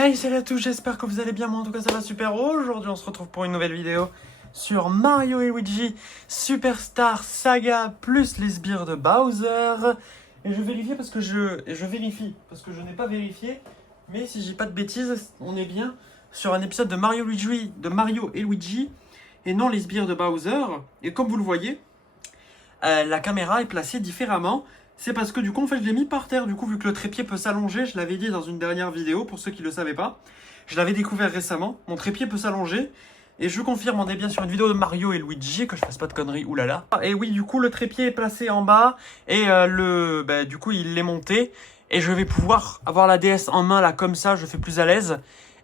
Hey, salut à tous, j'espère que vous allez bien, moi en tout cas ça va super. Aujourd'hui on se retrouve pour une nouvelle vidéo sur Mario et Luigi Superstar Saga plus les sbires de Bowser. Et je vérifie parce que je n'ai pas vérifié, mais si j'ai pas de bêtises, on est bien sur un épisode de Mario et Luigi et non les sbires de Bowser. Et comme vous le voyez, la caméra est placée différemment. C'est parce que du coup, en fait, je l'ai mis par terre. Du coup, vu que le trépied peut s'allonger, je l'avais dit dans une dernière vidéo, pour ceux qui ne le savaient pas. Je l'avais découvert récemment. Mon trépied peut s'allonger. Et je confirme, on est bien sur une vidéo de Mario et Luigi, que je fasse pas de conneries, oulala. Et oui, du coup, le trépied est placé en bas. Et du coup, il est monté. Et je vais pouvoir avoir la DS en main, là, comme ça, je fais plus à l'aise.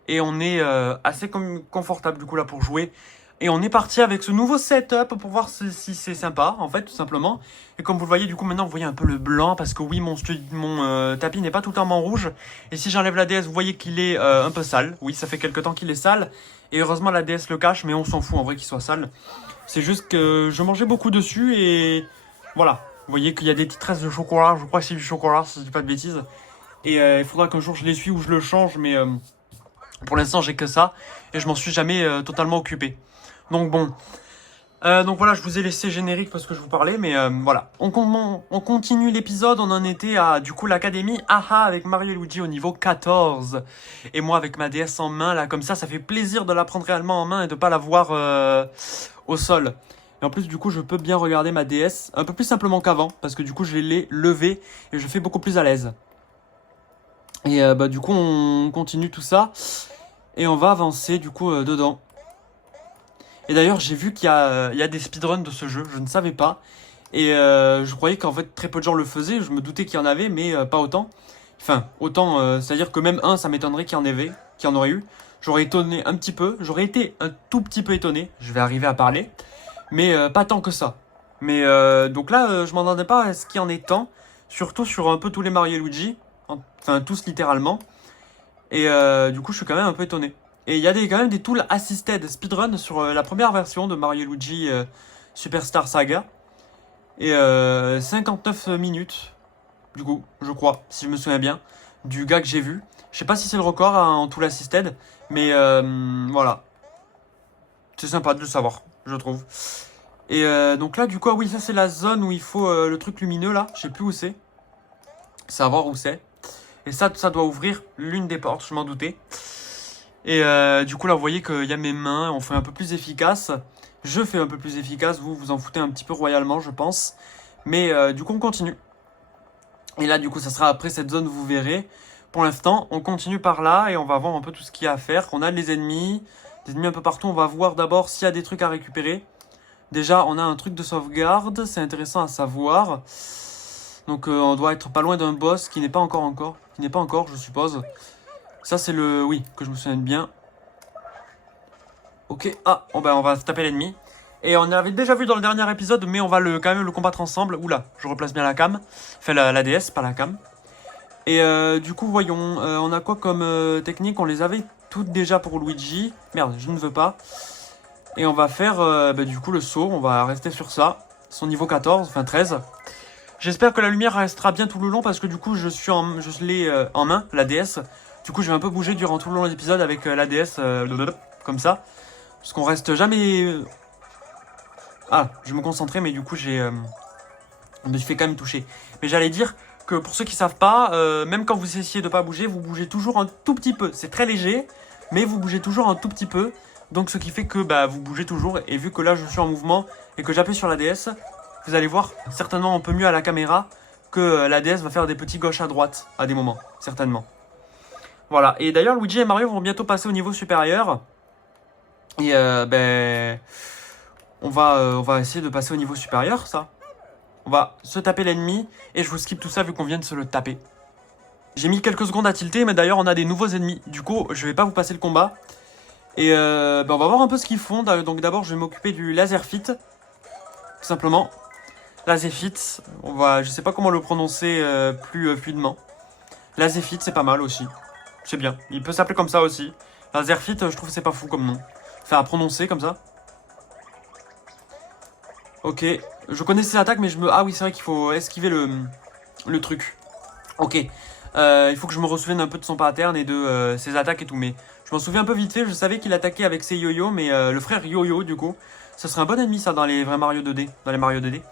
Et on est assez confortable, du coup, là, pour jouer. Et on est parti avec ce nouveau setup pour voir si c'est sympa, en fait, tout simplement. Et comme vous le voyez, du coup, maintenant, vous voyez un peu le blanc, parce que oui, mon tapis n'est pas tout en rouge. Et si j'enlève la DS, vous voyez qu'il est un peu sale. Oui, ça fait quelques temps qu'il est sale. Et heureusement, la DS le cache, mais on s'en fout, en vrai, qu'il soit sale. C'est juste que je mangeais beaucoup dessus, et voilà. Vous voyez qu'il y a des petites traces de chocolat. Je crois que c'est du chocolat, si je dis pas de bêtises. Et il faudra qu'un jour je l'essuie ou je le change, mais pour l'instant, j'ai que ça. Et je m'en suis jamais totalement occupé. Donc bon, donc voilà, je vous ai laissé générique parce que je vous parlais, mais voilà. On continue l'épisode, on en était à du coup l'académie AHA avec Mario et Luigi au niveau 14. Et moi avec ma DS en main, là comme ça fait plaisir de la prendre réellement en main et de pas la voir au sol. Et en plus du coup je peux bien regarder ma DS un peu plus simplement qu'avant, parce que du coup je l'ai levée et je fais beaucoup plus à l'aise. Et du coup on continue tout ça et on va avancer du coup dedans. Et d'ailleurs, j'ai vu qu'il y a des speedruns de ce jeu, je ne savais pas. Et je croyais qu'en fait très peu de gens le faisaient, je me doutais qu'il y en avait, mais pas autant. Enfin, autant, c'est-à-dire que même ça m'étonnerait qu'il y en aurait eu. J'aurais étonné un petit peu, j'aurais été un tout petit peu étonné, je vais arriver à parler. Mais pas tant que ça. Mais donc là, je m'en attendais pas à ce qu'il y en ait tant. Surtout sur un peu tous les Mario et Luigi. Enfin, tous littéralement. Et du coup, je suis quand même un peu étonné. Et il y a quand même des tools assisted speedrun sur la première version de Mario Luigi Superstar Saga. Et 59 minutes, du coup, je crois, si je me souviens bien, du gars que j'ai vu. Je sais pas si c'est le record hein, en tool assisted, mais voilà. C'est sympa de le savoir, je trouve. Et donc là, du coup, ah oui, ça c'est la zone où il faut le truc lumineux là. Je sais plus où c'est. Savoir où c'est. Et ça doit ouvrir l'une des portes, je m'en doutais. Et du coup là vous voyez qu'il y a mes mains, on fait un peu plus efficace. Je fais un peu plus efficace, vous vous en foutez un petit peu royalement je pense. Mais du coup on continue. Et là du coup ça sera après cette zone vous verrez. Pour l'instant on continue par là et on va voir un peu tout ce qu'il y a à faire. On a des ennemis un peu partout. On va voir d'abord s'il y a des trucs à récupérer. Déjà on a un truc de sauvegarde, c'est intéressant à savoir. Donc on doit être pas loin d'un boss qui n'est pas encore je suppose. Ça c'est le... oui, que je me souvienne bien. Ok, ah, bon, on va se taper l'ennemi. Et on avait déjà vu dans le dernier épisode, mais on va quand même le combattre ensemble. Oula, je replace bien la cam. Enfin la DS, pas la cam. Et du coup, voyons, on a quoi comme technique? On les avait toutes déjà pour Luigi. Merde, je ne veux pas. Et on va faire du coup le saut, on va rester sur ça. Son niveau 14, enfin 13. J'espère que la lumière restera bien tout le long parce que du coup je l'ai en main, la DS. Du coup je vais un peu bouger durant tout le long de l'épisode avec la DS comme ça. Parce qu'on reste jamais... Ah, je vais me concentrer mais du coup je me suis fait quand même toucher. Mais j'allais dire que pour ceux qui savent pas, même quand vous essayez de pas bouger, vous bougez toujours un tout petit peu. C'est très léger, mais vous bougez toujours un tout petit peu. Donc ce qui fait que vous bougez toujours. Et vu que là je suis en mouvement et que j'appuie sur la DS... Vous allez voir certainement un peu mieux à la caméra que la DS va faire des petits gauche à droite à des moments, certainement. Voilà, et d'ailleurs Luigi et Mario vont bientôt passer au niveau supérieur. Et on va essayer de passer au niveau supérieur, ça. On va se taper l'ennemi, et je vous skip tout ça vu qu'on vient de se le taper. J'ai mis quelques secondes à tilter, mais d'ailleurs on a des nouveaux ennemis. Du coup, je vais pas vous passer le combat. Et on va voir un peu ce qu'ils font. Donc d'abord, je vais m'occuper du laser fit, tout simplement. Lazefit, je sais pas comment le prononcer plus fluidement. Lazefit, c'est pas mal aussi. C'est bien. Il peut s'appeler comme ça aussi. Lazerfit, je trouve que c'est pas fou comme nom. Enfin, à prononcer comme ça. Ok. Je connais ses attaques, mais ah oui, c'est vrai qu'il faut esquiver le truc. Ok. Il faut que je me ressouvienne un peu de son pattern et de ses attaques et tout. Mais je m'en souviens un peu vite fait. Je savais qu'il attaquait avec ses yo-yo, mais le frère yo-yo, du coup, ça serait un bon ennemi, ça, dans les vrais Mario 2D. Dans les Mario 2D.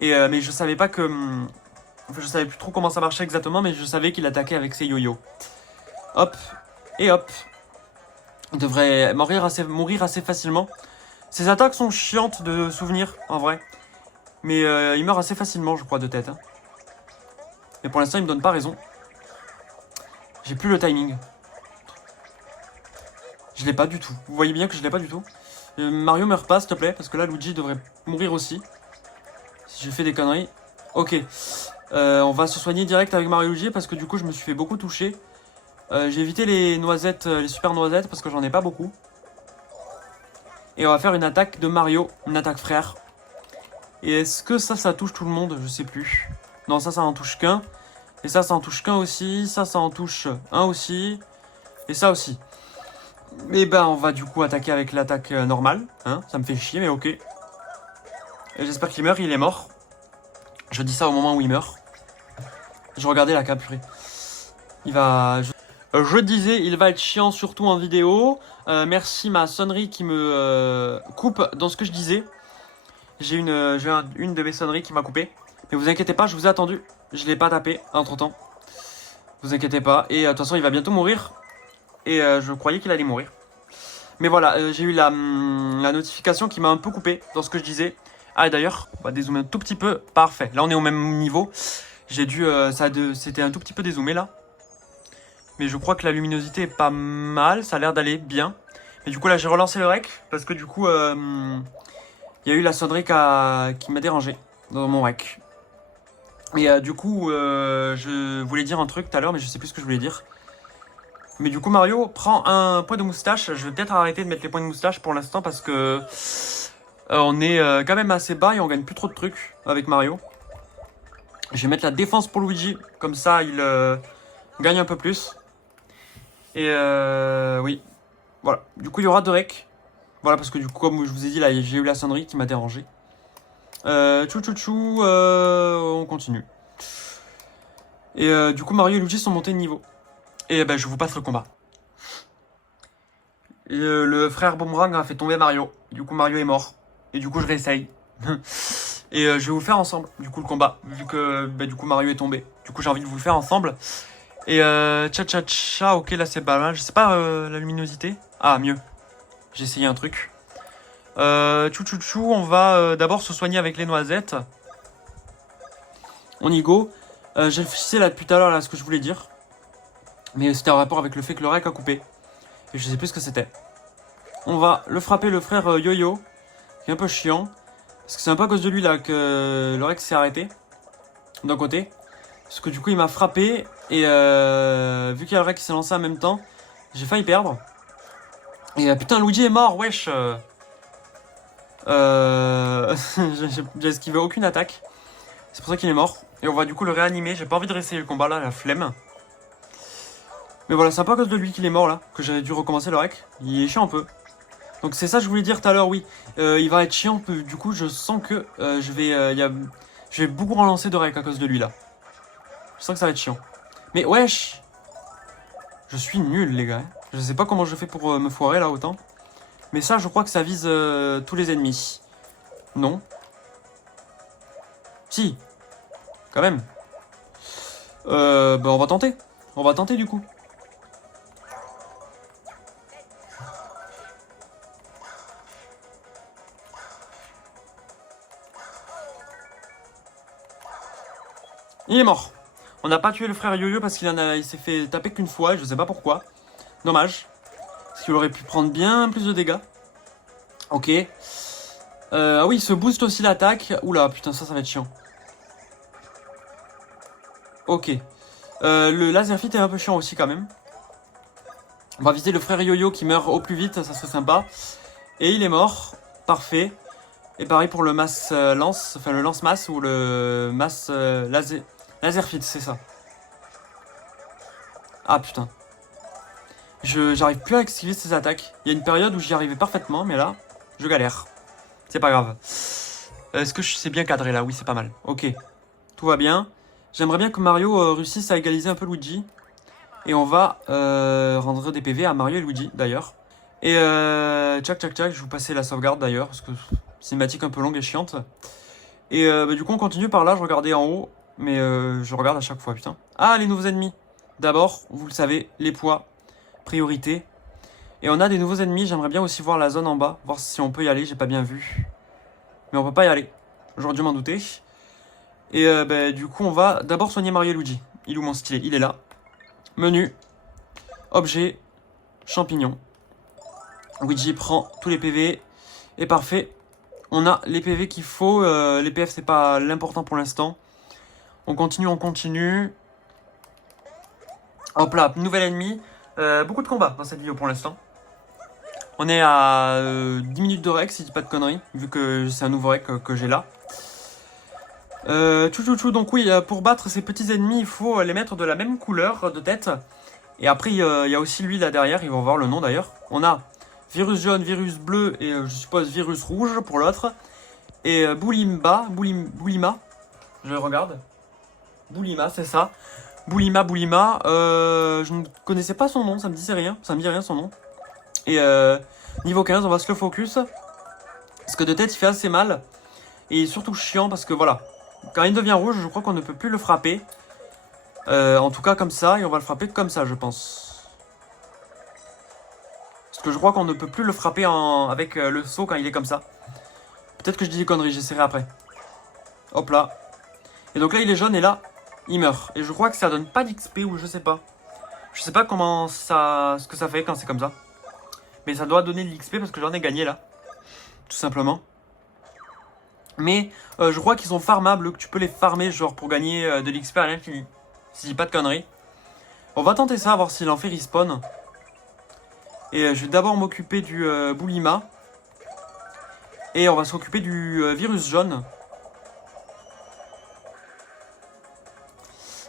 Et, mais je savais pas que... Enfin, je savais plus trop comment ça marchait exactement, mais je savais qu'il attaquait avec ses yo-yo. Hop. Et hop. Il devrait mourir assez facilement. Ses attaques sont chiantes de souvenir, en vrai. Mais il meurt assez facilement, je crois, de tête. Hein. Mais pour l'instant, il me donne pas raison. J'ai plus le timing. Je l'ai pas du tout. Vous voyez bien que je l'ai pas du tout. Mario meurt pas, s'il te plaît, parce que là, Luigi devrait mourir aussi. Si j'ai fait des conneries. Ok. On va se soigner direct avec Mario Luigi, parce que du coup, je me suis fait beaucoup toucher. J'ai évité les noisettes, les super noisettes, parce que j'en ai pas beaucoup. Et on va faire une attaque de Mario, une attaque frère. Et est-ce que ça touche tout le monde? Je sais plus. Non, ça en touche qu'un. Et ça en touche qu'un aussi. Ça en touche un aussi. Et ça aussi. Et ben, on va du coup attaquer avec l'attaque normale. Hein, ça me fait chier, mais ok. Et j'espère qu'il meurt. Il est mort. Je dis ça au moment où il meurt. Je regardais la capture. Il va... Je disais, il va être chiant surtout en vidéo. Merci ma sonnerie qui me coupe dans ce que je disais. J'ai une de mes sonneries qui m'a coupé. Mais vous inquiétez pas, je vous ai attendu. Je l'ai pas tapé entre temps. Vous inquiétez pas. Et de toute façon, il va bientôt mourir. Et je croyais qu'il allait mourir. Mais voilà, j'ai eu la notification qui m'a un peu coupé dans ce que je disais. Ah, et d'ailleurs, on va dézoomer un tout petit peu. Parfait. Là, on est au même niveau. J'ai dû... c'était un tout petit peu dézoomé là. Mais je crois que la luminosité est pas mal. Ça a l'air d'aller bien. Et du coup, là, j'ai relancé le rec. Parce que du coup, il y a eu la sonnerie qui m'a dérangé dans mon rec. Et du coup, je voulais dire un truc tout à l'heure, mais je sais plus ce que je voulais dire. Mais du coup, Mario prend un point de moustache. Je vais peut-être arrêter de mettre les points de moustache pour l'instant parce que on est quand même assez bas et on gagne plus trop de trucs avec Mario. Je vais mettre la défense pour Luigi. Comme ça, il gagne un peu plus. Et oui. Voilà. Du coup, il y aura 2 recs. Voilà, parce que du coup, comme je vous ai dit, là, j'ai eu la sonnerie qui m'a dérangé. On continue. Et du coup, Mario et Luigi sont montés de niveau. Et ben, je vous passe le combat. Et, le frère Boomerang a fait tomber Mario. Du coup, Mario est mort. Et du coup, je réessaye. Et je vais vous le faire ensemble, du coup, le combat. Vu que du coup, Mario est tombé. Du coup, j'ai envie de vous le faire ensemble. Et tcha, ok, là, c'est pas mal. Je sais pas, la luminosité. Ah, mieux. J'ai essayé un truc. On va d'abord se soigner avec les noisettes. On y go. J'ai réfléchi là depuis tout à l'heure à ce que je voulais dire. Mais c'était en rapport avec le fait que le rec a coupé. Et je sais plus ce que c'était. On va le frapper, le frère Yo-Yo. Qui est un peu chiant. Parce que c'est un peu à cause de lui là que le rec s'est arrêté. D'un côté. Parce que du coup il m'a frappé. Et vu qu'il y a le rec qui s'est lancé en même temps, j'ai failli perdre. Et putain, Luigi est mort, wesh. J'ai esquivé aucune attaque. C'est pour ça qu'il est mort. Et on va du coup le réanimer. J'ai pas envie de réessayer le combat là, la flemme. Mais voilà, c'est un peu à cause de lui qu'il est mort là, que j'avais dû recommencer le rec. Il est chiant un peu. Donc c'est ça que je voulais dire tout à l'heure, oui. Il va être chiant, du coup je sens que je vais beaucoup relancer de rec à cause de lui là. Je sens que ça va être chiant. Mais wesh, je suis nul les gars. Je sais pas comment je fais pour me foirer là autant. Mais ça, je crois que ça vise tous les ennemis. Non. Si. Quand même. On va tenter. On va tenter du coup. Il est mort. On n'a pas tué le frère Yo-Yo parce il s'est fait taper qu'une fois, je sais pas pourquoi. Dommage. Parce qu'il aurait pu prendre bien plus de dégâts. Ok. Ah oui, il se booste aussi l'attaque. Oula, putain, ça va être chiant. Ok. Le laser fit est un peu chiant aussi quand même. On va viser le frère Yo-Yo qui meurt au plus vite, ça serait sympa. Et il est mort. Parfait. Et pareil pour le masse lance, enfin le lance-masse ou le masse laser fit, c'est ça. Ah putain. J'arrive plus à esquiver ces attaques. Il y a une période où j'y arrivais parfaitement, mais là, je galère. C'est pas grave. Est-ce que c'est bien cadré là? Oui, c'est pas mal. Ok. Tout va bien. J'aimerais bien que Mario réussisse à égaliser un peu Luigi. Et on va rendre des PV à Mario et Luigi d'ailleurs. Et tchac tchac tchac, je vous passer la sauvegarde d'ailleurs, parce que cinématique un peu longue et chiante. Et du coup on continue par là, je regardais en haut, mais je regarde à chaque fois, putain. Ah, les nouveaux ennemis. D'abord, vous le savez, les poids, priorité. Et on a des nouveaux ennemis, j'aimerais bien aussi voir la zone en bas, voir si on peut y aller, j'ai pas bien vu. Mais on peut pas y aller, j'aurais dû m'en douter. Et du coup on va d'abord soigner Mario et Luigi. Il est où mon stylet? Il est là. Menu, objet, champignon. Luigi prend tous les PV, et parfait. On a les PV qu'il faut, les PF c'est pas l'important pour l'instant. On continue, on continue. Hop là, nouvel ennemi. Beaucoup de combats dans cette vidéo pour l'instant. On est à 10 minutes de rec, si je dis pas de conneries, vu que c'est un nouveau rec que j'ai là. Donc oui, pour battre ces petits ennemis, il faut les mettre de la même couleur de tête. Et après, il y a aussi lui là derrière, ils vont voir le nom d'ailleurs. On a virus jaune, virus bleu et je suppose virus rouge pour l'autre. Et Boulima, je regarde. Boulima, c'est ça. Boulima. Je ne connaissais pas son nom, ça me disait rien. Ça me dit rien son nom. Et niveau 15, on va se le focus. Parce que de tête, il fait assez mal. Et surtout chiant parce que voilà. Quand il devient rouge, je crois qu'on ne peut plus le frapper. En tout cas comme ça. Et on va le frapper comme ça, je pense. Parce que je crois qu'on ne peut plus le frapper avec le saut quand il est comme ça. Peut-être que je dis des conneries, j'essaierai après. Hop là. Et donc là, il est jaune et là, il meurt. Et je crois que ça donne pas d'XP ou je sais pas. Je sais pas comment ça, ce que ça fait quand c'est comme ça. Mais ça doit donner de l'XP parce que j'en ai gagné là. Tout simplement. Mais je crois qu'ils sont farmables, que tu peux les farmer genre pour gagner de l'XP à l'infini. Si je dis pas de conneries. On va tenter ça, voir s'il en fait respawn. Et je vais d'abord m'occuper du Boulima. Et on va s'occuper du virus jaune.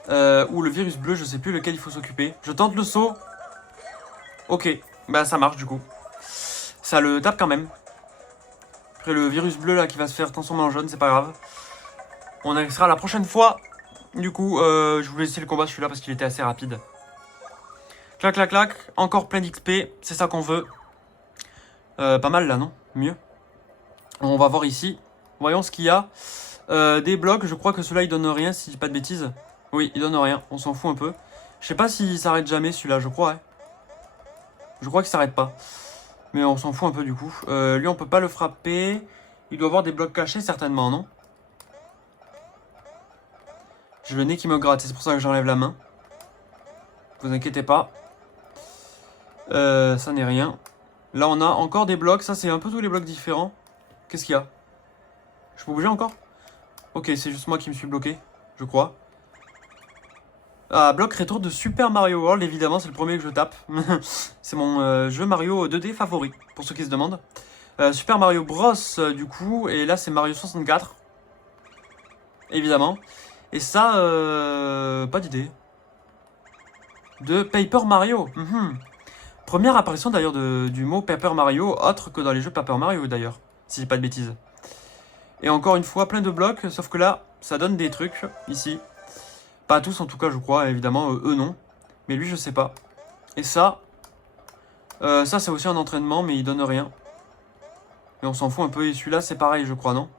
Ou le virus bleu, je sais plus lequel il faut s'occuper. Je tente le saut. Ok, bah ça marche du coup. Ça le tape quand même. Après le virus bleu là qui va se faire transformer en jaune, c'est pas grave. On sera la prochaine fois. Du coup, je voulais laisser le combat celui-là parce qu'il était assez rapide. Clac, clac, clac. Encore plein d'XP. C'est ça qu'on veut. Pas mal là, non? Mieux. On va voir ici. Voyons ce qu'il y a. Des blocs. Je crois que ceux-là, ils donnent rien si je dis pas de bêtises. Oui, il donne rien. On s'en fout un peu. Je sais pas s'il s'arrête jamais celui-là, je crois. Hein. Je crois qu'il s'arrête pas. Mais on s'en fout un peu du coup. Lui, on peut pas le frapper. Il doit avoir des blocs cachés certainement, non? J'ai le nez qui me gratte, c'est pour ça que j'enlève la main. Vous inquiétez pas. Ça n'est rien. Là, on a encore des blocs. Ça, c'est un peu tous les blocs différents. Qu'est-ce qu'il y a? Je peux bouger encore? Ok, c'est juste moi qui me suis bloqué, je crois. Ah, bloc rétro de Super Mario World, évidemment, c'est le premier que je tape. C'est mon jeu Mario 2D favori, pour ceux qui se demandent. Super Mario Bros, du coup, et là c'est Mario 64. Évidemment. Et ça, pas d'idée. De Paper Mario. Première apparition d'ailleurs du mot Paper Mario, autre que dans les jeux Paper Mario d'ailleurs, si j'ai pas de bêtises. Et encore une fois, plein de blocs, sauf que là, ça donne des trucs, ici. Pas tous en tout cas je crois, évidemment, eux non. Mais lui je sais pas. Et ça, ça c'est aussi un entraînement mais il donne rien. Et on s'en fout un peu, et celui-là c'est pareil je crois, non?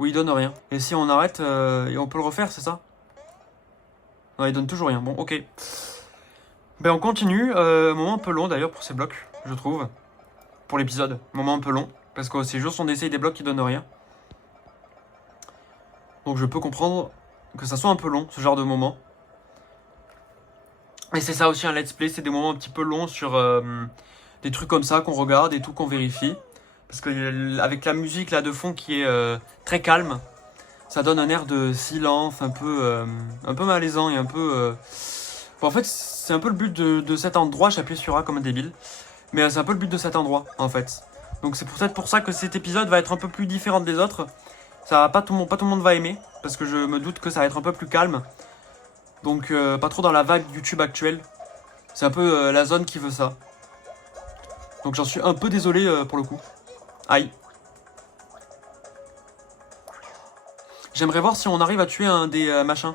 Oui il donne rien. Et si on arrête, et on peut le refaire, c'est ça? Non il donne toujours rien, bon ok. Ben on continue, moment un peu long d'ailleurs pour ces blocs, je trouve. Pour l'épisode, moment un peu long. Parce que c'est juste on essaye des blocs qui donnent rien. Donc je peux comprendre que ça soit un peu long, ce genre de moment. Et c'est ça aussi un let's play, c'est des moments un petit peu longs sur des trucs comme ça qu'on regarde et tout, qu'on vérifie. Parce que avec la musique là de fond qui est très calme, ça donne un air de silence un peu malaisant et un peu... Bon, en fait, c'est un peu le but de cet endroit, j'ai appuyé sur A comme un débile. Mais c'est un peu le but de cet endroit, en fait. Donc c'est peut-être pour ça que cet épisode va être un peu plus différent des autres. Ça va pas tout le monde va aimer, parce que je me doute que ça va être un peu plus calme. Donc pas trop dans la vibe YouTube actuelle. C'est un peu la zone qui veut ça. Donc j'en suis un peu désolé pour le coup. Aïe. J'aimerais voir si on arrive à tuer un des machins.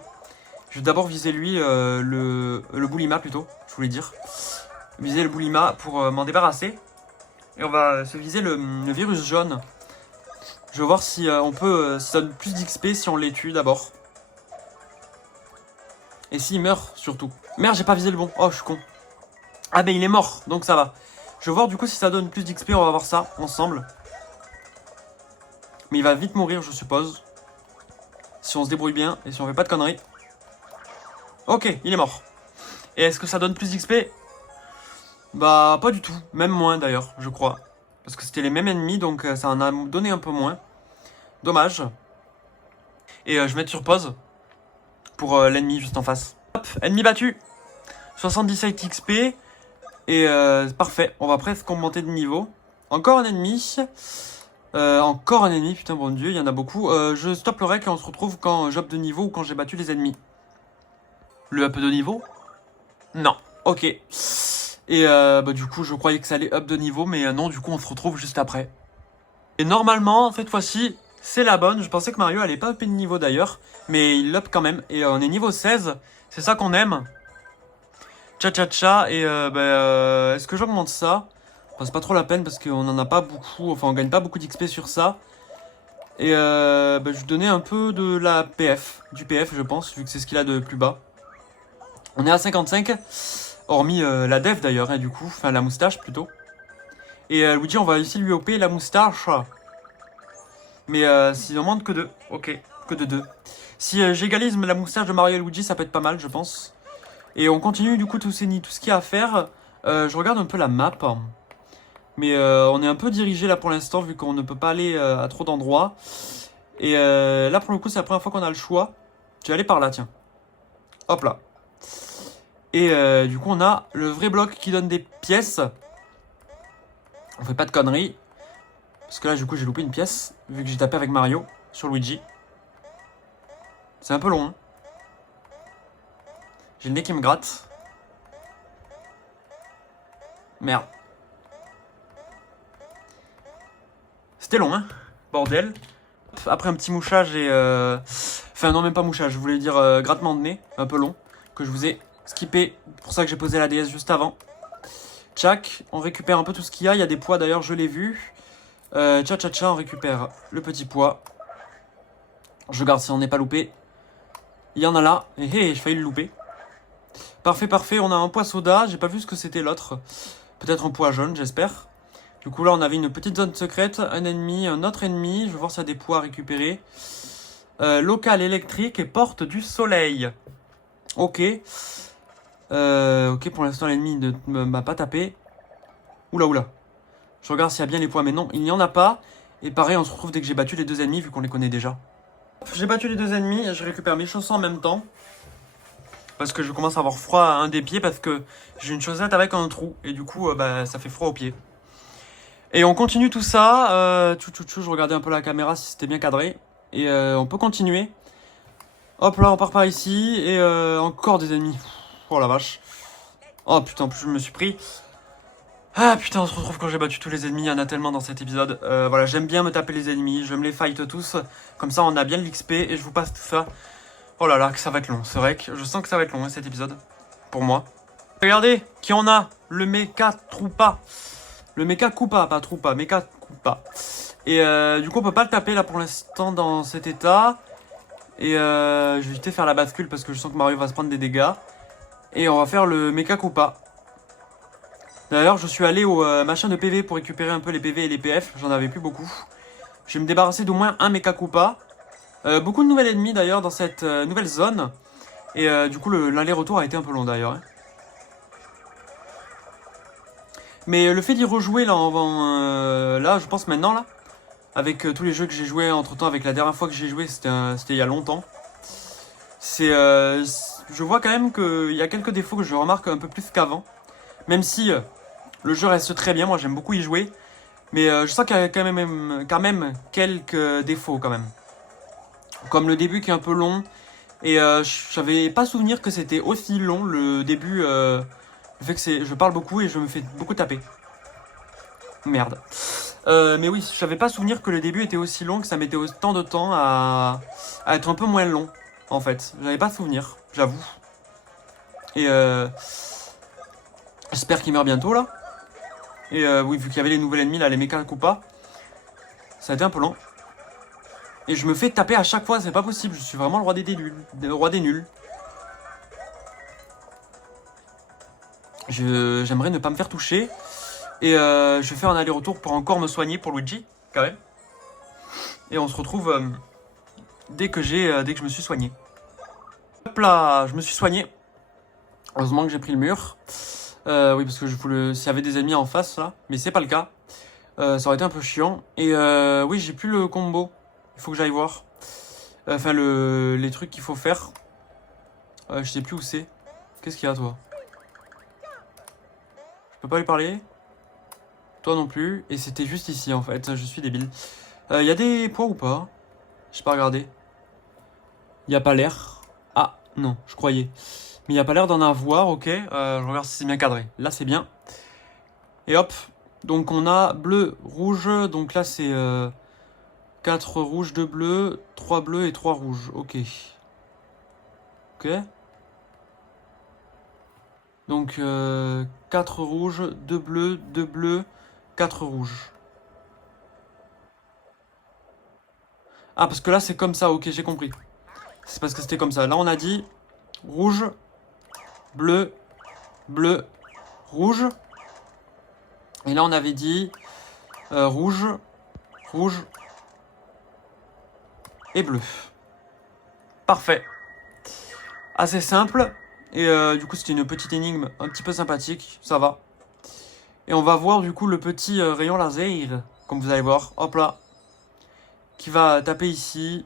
Je vais d'abord viser lui, le Boulima plutôt, je voulais dire. Viser le Boulima pour m'en débarrasser. Et on va se viser le virus jaune. Je vais voir si on peut, si ça donne plus d'XP si on les tue d'abord. Et s'il meurt surtout. Merde, j'ai pas visé le bon. Oh, je suis con. Ah ben il est mort, donc ça va. Je vais voir du coup si ça donne plus d'XP, on va voir ça ensemble. Mais il va vite mourir, je suppose. Si on se débrouille bien et si on fait pas de conneries. Ok, il est mort. Et est-ce que ça donne plus d'XP? Bah, pas du tout. Même moins d'ailleurs, je crois. Parce que c'était les mêmes ennemis, donc ça en a donné un peu moins. Dommage. Et je vais mettre sur pause. Pour l'ennemi juste en face. Hop, ennemi battu. 77 XP. Et parfait, on va presque monter de niveau. Encore un ennemi. Encore un ennemi, putain bon dieu, il y en a beaucoup. Je stoppe le rec et on se retrouve quand j'up de niveau ou quand j'ai battu les ennemis. Le up de niveau? Non, ok. Et bah, du coup je croyais que ça allait up de niveau, mais non, du coup on se retrouve juste après. Et normalement, cette fois-ci, c'est la bonne. Je pensais que Mario allait pas upper de niveau d'ailleurs, mais il up quand même. Et on est niveau 16, c'est ça qu'on aime. Tcha-tcha-tcha, et est-ce que j'augmente ça? Enfin, c'est pas trop la peine parce qu'on en a pas beaucoup, enfin on gagne pas beaucoup d'XP sur ça. Et je vais donner un peu de la PF, du PF je pense, vu que c'est ce qu'il a de plus bas. On est à 55, hormis la dev d'ailleurs, hein, du coup, enfin la moustache plutôt. Et Luigi, on va ici lui OP la moustache. Mais s'il en manque que 2, ok, que de 2. Si j'égalise la moustache de Mario et Luigi, ça peut être pas mal, je pense. Et on continue du coup tout ce qu'il y a à faire. Je regarde un peu la map. Mais on est un peu dirigé là pour l'instant vu qu'on ne peut pas aller à trop d'endroits. Et là pour le coup c'est la première fois qu'on a le choix. Je vais aller par là tiens. Hop là. Et du coup on a le vrai bloc qui donne des pièces. On fait pas de conneries. Parce que là du coup j'ai loupé une pièce. Vu que j'ai tapé avec Mario sur Luigi. C'est un peu long hein. J'ai le nez qui me gratte. Merde. C'était long, hein. Bordel. Après un petit mouchage et... Enfin, non, même pas mouchage. Je voulais dire grattement de nez. Un peu long. Que je vous ai skippé. C'est pour ça que j'ai posé la DS juste avant. Tchac. On récupère un peu tout ce qu'il y a. Il y a des pois, d'ailleurs, je l'ai vu. Tcha-tcha-tcha, on récupère le petit pois. Je garde si on n'est pas loupé. Il y en a là. Et hé, j'ai failli le louper. Parfait, parfait. On a un pois soda. J'ai pas vu ce que c'était l'autre. Peut-être un pois jaune, j'espère. Du coup là on avait une petite zone secrète, un ennemi, un autre ennemi, je vais voir s'il y a des poids à récupérer. Local électrique et porte du soleil. Ok. Ok pour l'instant l'ennemi ne m'a pas tapé. Oula oula. Je regarde s'il y a bien les poids mais non, il n'y en a pas. Et pareil on se retrouve dès que j'ai battu les deux ennemis vu qu'on les connaît déjà. J'ai battu les deux ennemis et je récupère mes chaussons en même temps. Parce que je commence à avoir froid à un des pieds parce que j'ai une chaussette avec un trou. Et du coup ça fait froid aux pieds. Et on continue tout ça. Je regardais un peu la caméra si c'était bien cadré. Et on peut continuer. Hop là, on part par ici. Et encore des ennemis. Oh la vache. Oh putain, en plus je me suis pris. Ah putain, on se retrouve quand j'ai battu tous les ennemis. Il y en a tellement dans cet épisode. Voilà, j'aime bien me taper les ennemis. Je me les fight tous. Comme ça, on a bien de l'XP. Et je vous passe tout ça. Oh là là, que ça va être long. C'est vrai que je sens que ça va être long hein, cet épisode. Pour moi. Regardez, qui on a? Le Mecha Troupa. Le Mecha Koopa, pas Troupa, Mecha Koopa. Et du coup, on peut pas le taper là pour l'instant dans cet état. Et je vais éviter de faire la bascule parce que je sens que Mario va se prendre des dégâts. Et on va faire le Mecha Koopa. D'ailleurs, je suis allé au machin de PV pour récupérer un peu les PV et les PF. J'en avais plus beaucoup. Je vais me débarrasser d'au moins un Mecha Koopa. Beaucoup de nouveaux ennemis d'ailleurs dans cette nouvelle zone. Et du coup, l'aller-retour a été un peu long d'ailleurs. Hein. Mais le fait d'y rejouer là, là, je pense maintenant là, avec tous les jeux que j'ai joué entre temps, avec la dernière fois que j'ai joué, c'était il y a longtemps. Je vois quand même qu'il y a quelques défauts que je remarque un peu plus qu'avant. Même si le jeu reste très bien, moi j'aime beaucoup y jouer. Mais je sens qu'il y a quand même quelques défauts quand même. Comme le début qui est un peu long. Et j'avais pas souvenir que c'était aussi long le début. Le fait que je parle beaucoup et je me fais beaucoup taper. Merde. Mais oui, je n'avais pas souvenir que le début était aussi long, que ça mettait autant de temps à être un peu moins long, en fait. J'avais pas souvenir, j'avoue. Et j'espère qu'il meurt bientôt, là. Et oui, vu qu'il y avait les nouveaux ennemis, là, les Mecha Koopa, ça a été un peu long. Et je me fais taper à chaque fois, c'est pas possible. Je suis vraiment le roi des nuls. Le roi des nuls. J'aimerais ne pas me faire toucher. Et je fais un aller-retour pour encore me soigner pour Luigi, quand même. Et on se retrouve dès que je me suis soigné. Hop là, je me suis soigné. Heureusement que j'ai pris le mur. Oui, parce que s'il y avait des ennemis en face, là. Mais c'est pas le cas. Ça aurait été un peu chiant. Et oui, j'ai plus le combo. Il faut que j'aille voir. Enfin, les trucs qu'il faut faire. Je sais plus où c'est. Qu'est-ce qu'il y a, toi? Je peux pas lui parler. Toi non plus. Et c'était juste ici, en fait. Je suis débile. Il y a des poids ou pas? J'ai pas regardé. Il y a pas l'air. Ah, non, je croyais. Mais il n'y a pas l'air d'en avoir, ok. Je regarde si c'est bien cadré. Là, c'est bien. Et hop. Donc, on a bleu, rouge. Donc là, c'est 4 rouges, 2 bleus, 3 bleus et 3 rouges. Ok. Ok. Donc, 4 rouges, 2 bleus, 4 rouges. Ah, parce que là, c'est comme ça. Ok, j'ai compris. C'est parce que c'était comme ça. Là, on a dit rouge, bleu, bleu, rouge. Et là, on avait dit rouge, rouge et bleu. Parfait. Assez simple. Et du coup, c'était une petite énigme un petit peu sympathique. Ça va. Et on va voir du coup le petit rayon laser. Comme vous allez voir. Hop là. Qui va taper ici.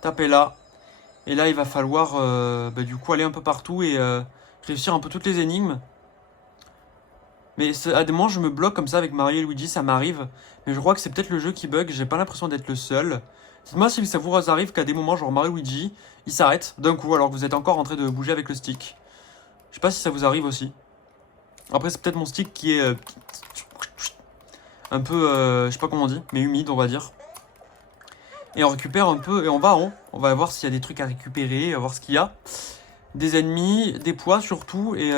Taper là. Et là, il va falloir du coup aller un peu partout et réussir un peu toutes les énigmes. Mais à des moments, je me bloque comme ça avec Mario et Luigi, ça m'arrive. Mais je crois que c'est peut-être le jeu qui bug, j'ai pas l'impression d'être le seul. Dites-moi si ça vous arrive qu'à des moments, genre Mario et Luigi, il s'arrête d'un coup alors que vous êtes encore en train de bouger avec le stick. Je sais pas si ça vous arrive aussi. Après, c'est peut-être mon stick qui est un peu, je sais pas comment on dit, mais humide, on va dire. Et on récupère un peu, et on va en haut. On va voir s'il y a des trucs à récupérer, voir ce qu'il y a. Des ennemis, des poids surtout, et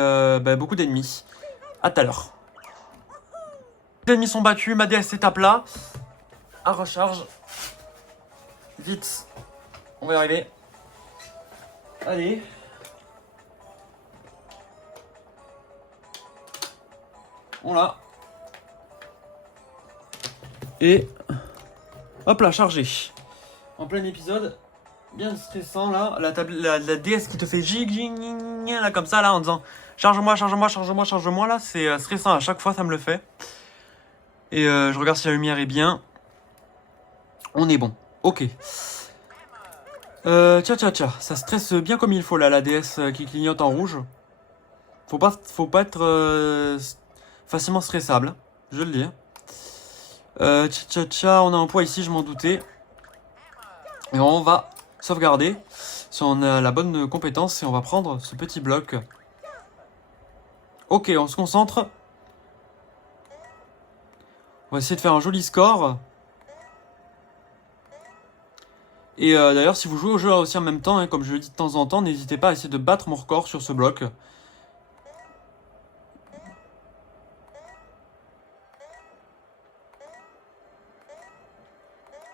beaucoup d'ennemis. À tout à l'heure. Les ennemis sont battus, ma DS est à plat. À recharge. Vite. On va y arriver. Allez. On l'a. Et hop là, chargé. En plein épisode. Bien stressant là. La DS qui te fait là comme ça là en disant charge-moi, charge-moi, charge-moi, charge-moi là. C'est stressant à chaque fois, ça me le fait. Et je regarde si la lumière est bien. On est bon. Ok. Tiens. Ça stresse bien comme il faut là, la DS qui clignote en rouge. Faut pas être facilement stressable. Je le dis. On a un poids ici, je m'en doutais. Et on va sauvegarder. Si on a la bonne compétence, et on va prendre ce petit bloc. Ok, on se concentre. On va essayer de faire un joli score. Et d'ailleurs, si vous jouez au jeu aussi en même temps, comme je le dis de temps en temps, n'hésitez pas à essayer de battre mon record sur ce bloc.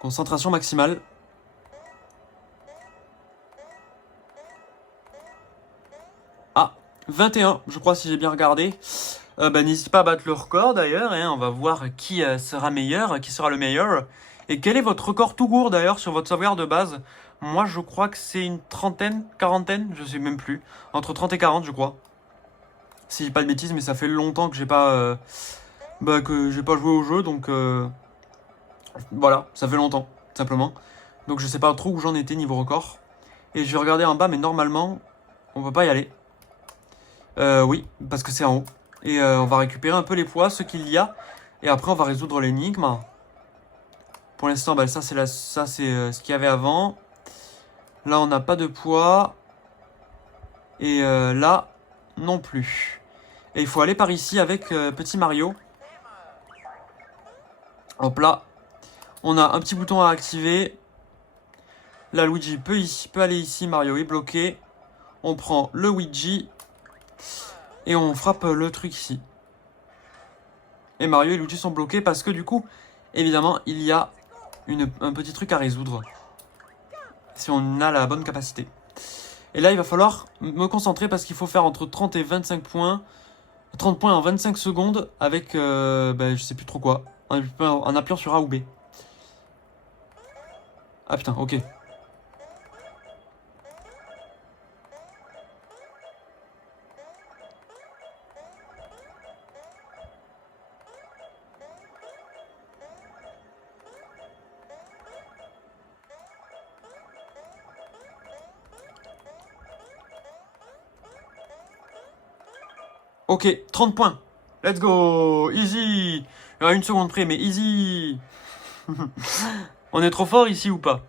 Concentration maximale. Ah, 21, je crois, si j'ai bien regardé. N'hésitez pas à battre le record d'ailleurs, hein, on va voir qui sera meilleur, qui sera le meilleur. Et quel est votre record tout court d'ailleurs sur votre sauvegarde de base? Moi je crois que c'est une trentaine, quarantaine, je sais même plus. Entre 30 et 40 je crois. Si j'ai pas de bêtises, mais ça fait longtemps que j'ai pas joué au jeu, donc voilà, ça fait longtemps, simplement. Donc je sais pas trop où j'en étais niveau record. Et je vais regarder en bas, mais normalement, on peut pas y aller. Oui, parce que c'est en haut. Et on va récupérer un peu les poids, ce qu'il y a. Et après, on va résoudre l'énigme. Pour l'instant, ça c'est ce qu'il y avait avant. Là, on n'a pas de poids. Et là, non plus. Et il faut aller par ici avec petit Mario. Hop là. On a un petit bouton à activer. Là, Luigi peut aller ici. Mario est bloqué. On prend le Luigi. Et on frappe le truc ici. Et Mario et Luigi sont bloqués parce que du coup, évidemment, il y a un petit truc à résoudre. Si on a la bonne capacité. Et là, il va falloir me concentrer parce qu'il faut faire entre 30 et 25 points. 30 points en 25 secondes avec, je sais plus trop quoi. En appuyant sur A ou B. Ah putain, ok. Ok, 30 points. Let's go. Easy. À une seconde près, mais easy. On est trop fort ici ou pas?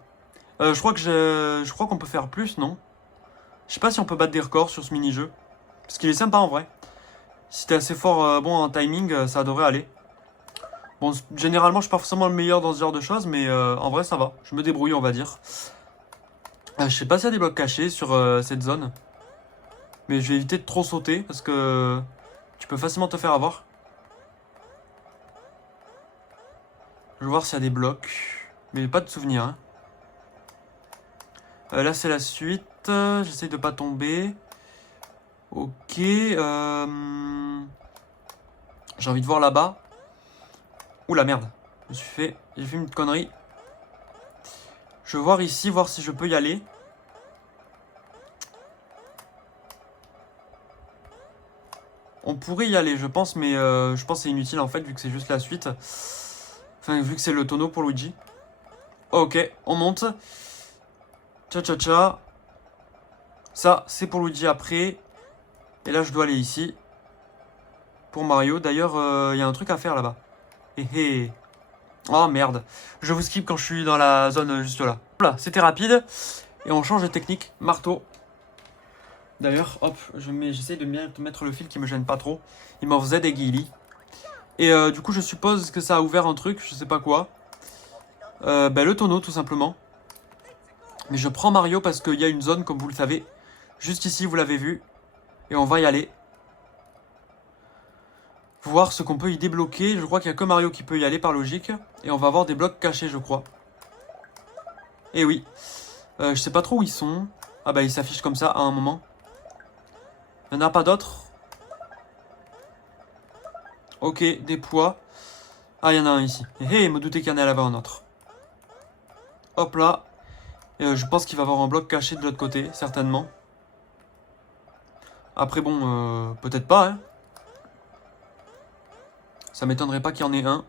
Je crois qu'on peut faire plus, non? Je sais pas si on peut battre des records sur ce mini-jeu. Parce qu'il est sympa en vrai. Si t'es assez fort, bon en timing, ça devrait aller. Bon, généralement, je suis pas forcément le meilleur dans ce genre de choses, mais en vrai, ça va. Je me débrouille, on va dire. Je sais pas s'il y a des blocs cachés sur cette zone. Mais je vais éviter de trop sauter, parce que tu peux facilement te faire avoir. Je vais voir s'il y a des blocs. Mais pas de souvenir. Hein. Là, c'est la suite. J'essaye de pas tomber. Ok. J'ai envie de voir là-bas. Ouh la merde. J'ai fait une connerie. Je vais voir ici, voir si je peux y aller. On pourrait y aller, je pense, mais je pense que c'est inutile en fait, vu que c'est juste la suite. Enfin, vu que c'est le tonneau pour Luigi. Ok, on monte. Cha. Ça, c'est pour Luigi après. Et là, je dois aller ici. Pour Mario. D'ailleurs, il y a un truc à faire là-bas. Hé. Oh merde. Je vous skip quand je suis dans la zone juste là. Voilà, c'était rapide. Et on change de technique. Marteau. D'ailleurs, hop, j'essaie de bien mettre le fil qui me gêne pas trop. Il m'en faisait des guillis. Et du coup, je suppose que ça a ouvert un truc, je sais pas quoi. Le tonneau, tout simplement. Mais je prends Mario parce qu'il y a une zone, comme vous le savez. Juste ici, vous l'avez vu. Et on va y aller. Voir ce qu'on peut y débloquer. Je crois qu'il n'y a que Mario qui peut y aller par logique. Et on va avoir des blocs cachés, je crois. Et oui. Je sais pas trop où ils sont. Ah bah, ils s'affichent comme ça à un moment. Il n'y en a pas d'autres. Ok, des poids. Ah, il y en a un ici. Hé, me doutais qu'il y en a là-bas un autre. Hop là. Et, je pense qu'il va y avoir un bloc caché de l'autre côté, certainement. Après, bon, peut-être pas, hein. Ça m'étonnerait pas qu'il y en ait un.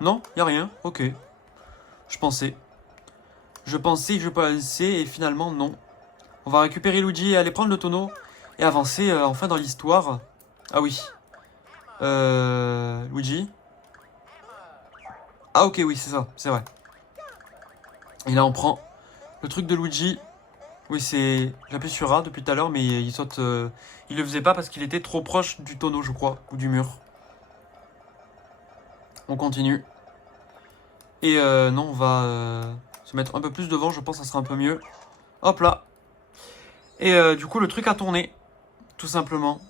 Non, il n'y a rien. Ok. Je pensais que je pensais et finalement, non. On va récupérer Luigi et aller prendre le tonneau. Et avancer enfin dans l'histoire. Ah oui. Luigi. Ah ok, oui, c'est ça, c'est vrai. Et là, on prend le truc de Luigi. Oui, c'est... J'appuie sur A depuis tout à l'heure, mais il saute... Il le faisait pas parce qu'il était trop proche du tonneau, je crois, ou du mur. On continue. Et non, on va se mettre un peu plus devant, je pense que ça sera un peu mieux. Hop là. Et du coup, le truc a tourné, tout simplement.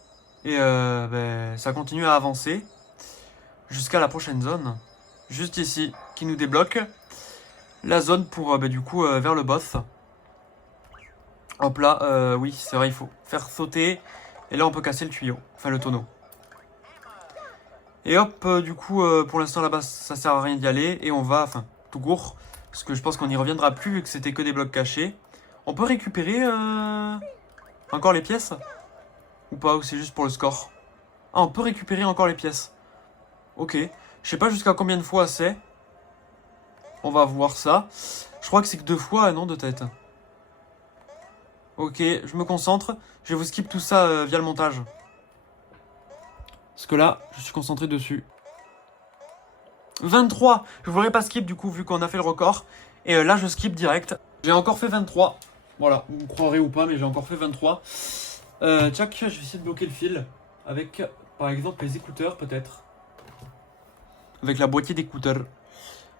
Et ça continue à avancer jusqu'à la prochaine zone. Juste ici, qui nous débloque. La zone pour, du coup, vers le boss. Hop là, oui, c'est vrai, il faut faire sauter. Et là, on peut casser le tuyau, enfin le tonneau. Et hop, du coup, pour l'instant, là-bas, ça sert à rien d'y aller. Et on va, enfin, tout court, parce que je pense qu'on n'y reviendra plus, vu que c'était que des blocs cachés. On peut récupérer encore les pièces? Ou pas, ou c'est juste pour le score? Ah, on peut récupérer encore les pièces. Ok. Je sais pas jusqu'à combien de fois c'est. On va voir ça. Je crois que c'est que 2 fois, non, de tête. Ok, je me concentre. Je vais vous skip tout ça via le montage. Parce que là, je suis concentré dessus. 23. Je voudrais pas skip du coup, vu qu'on a fait le record. Et là, je skip direct. J'ai encore fait 23. Voilà, vous me croirez ou pas, mais j'ai encore fait 23. Tchac, je vais essayer de bloquer le fil. Avec, par exemple, les écouteurs, peut-être. avec la boîtier d'écouteurs.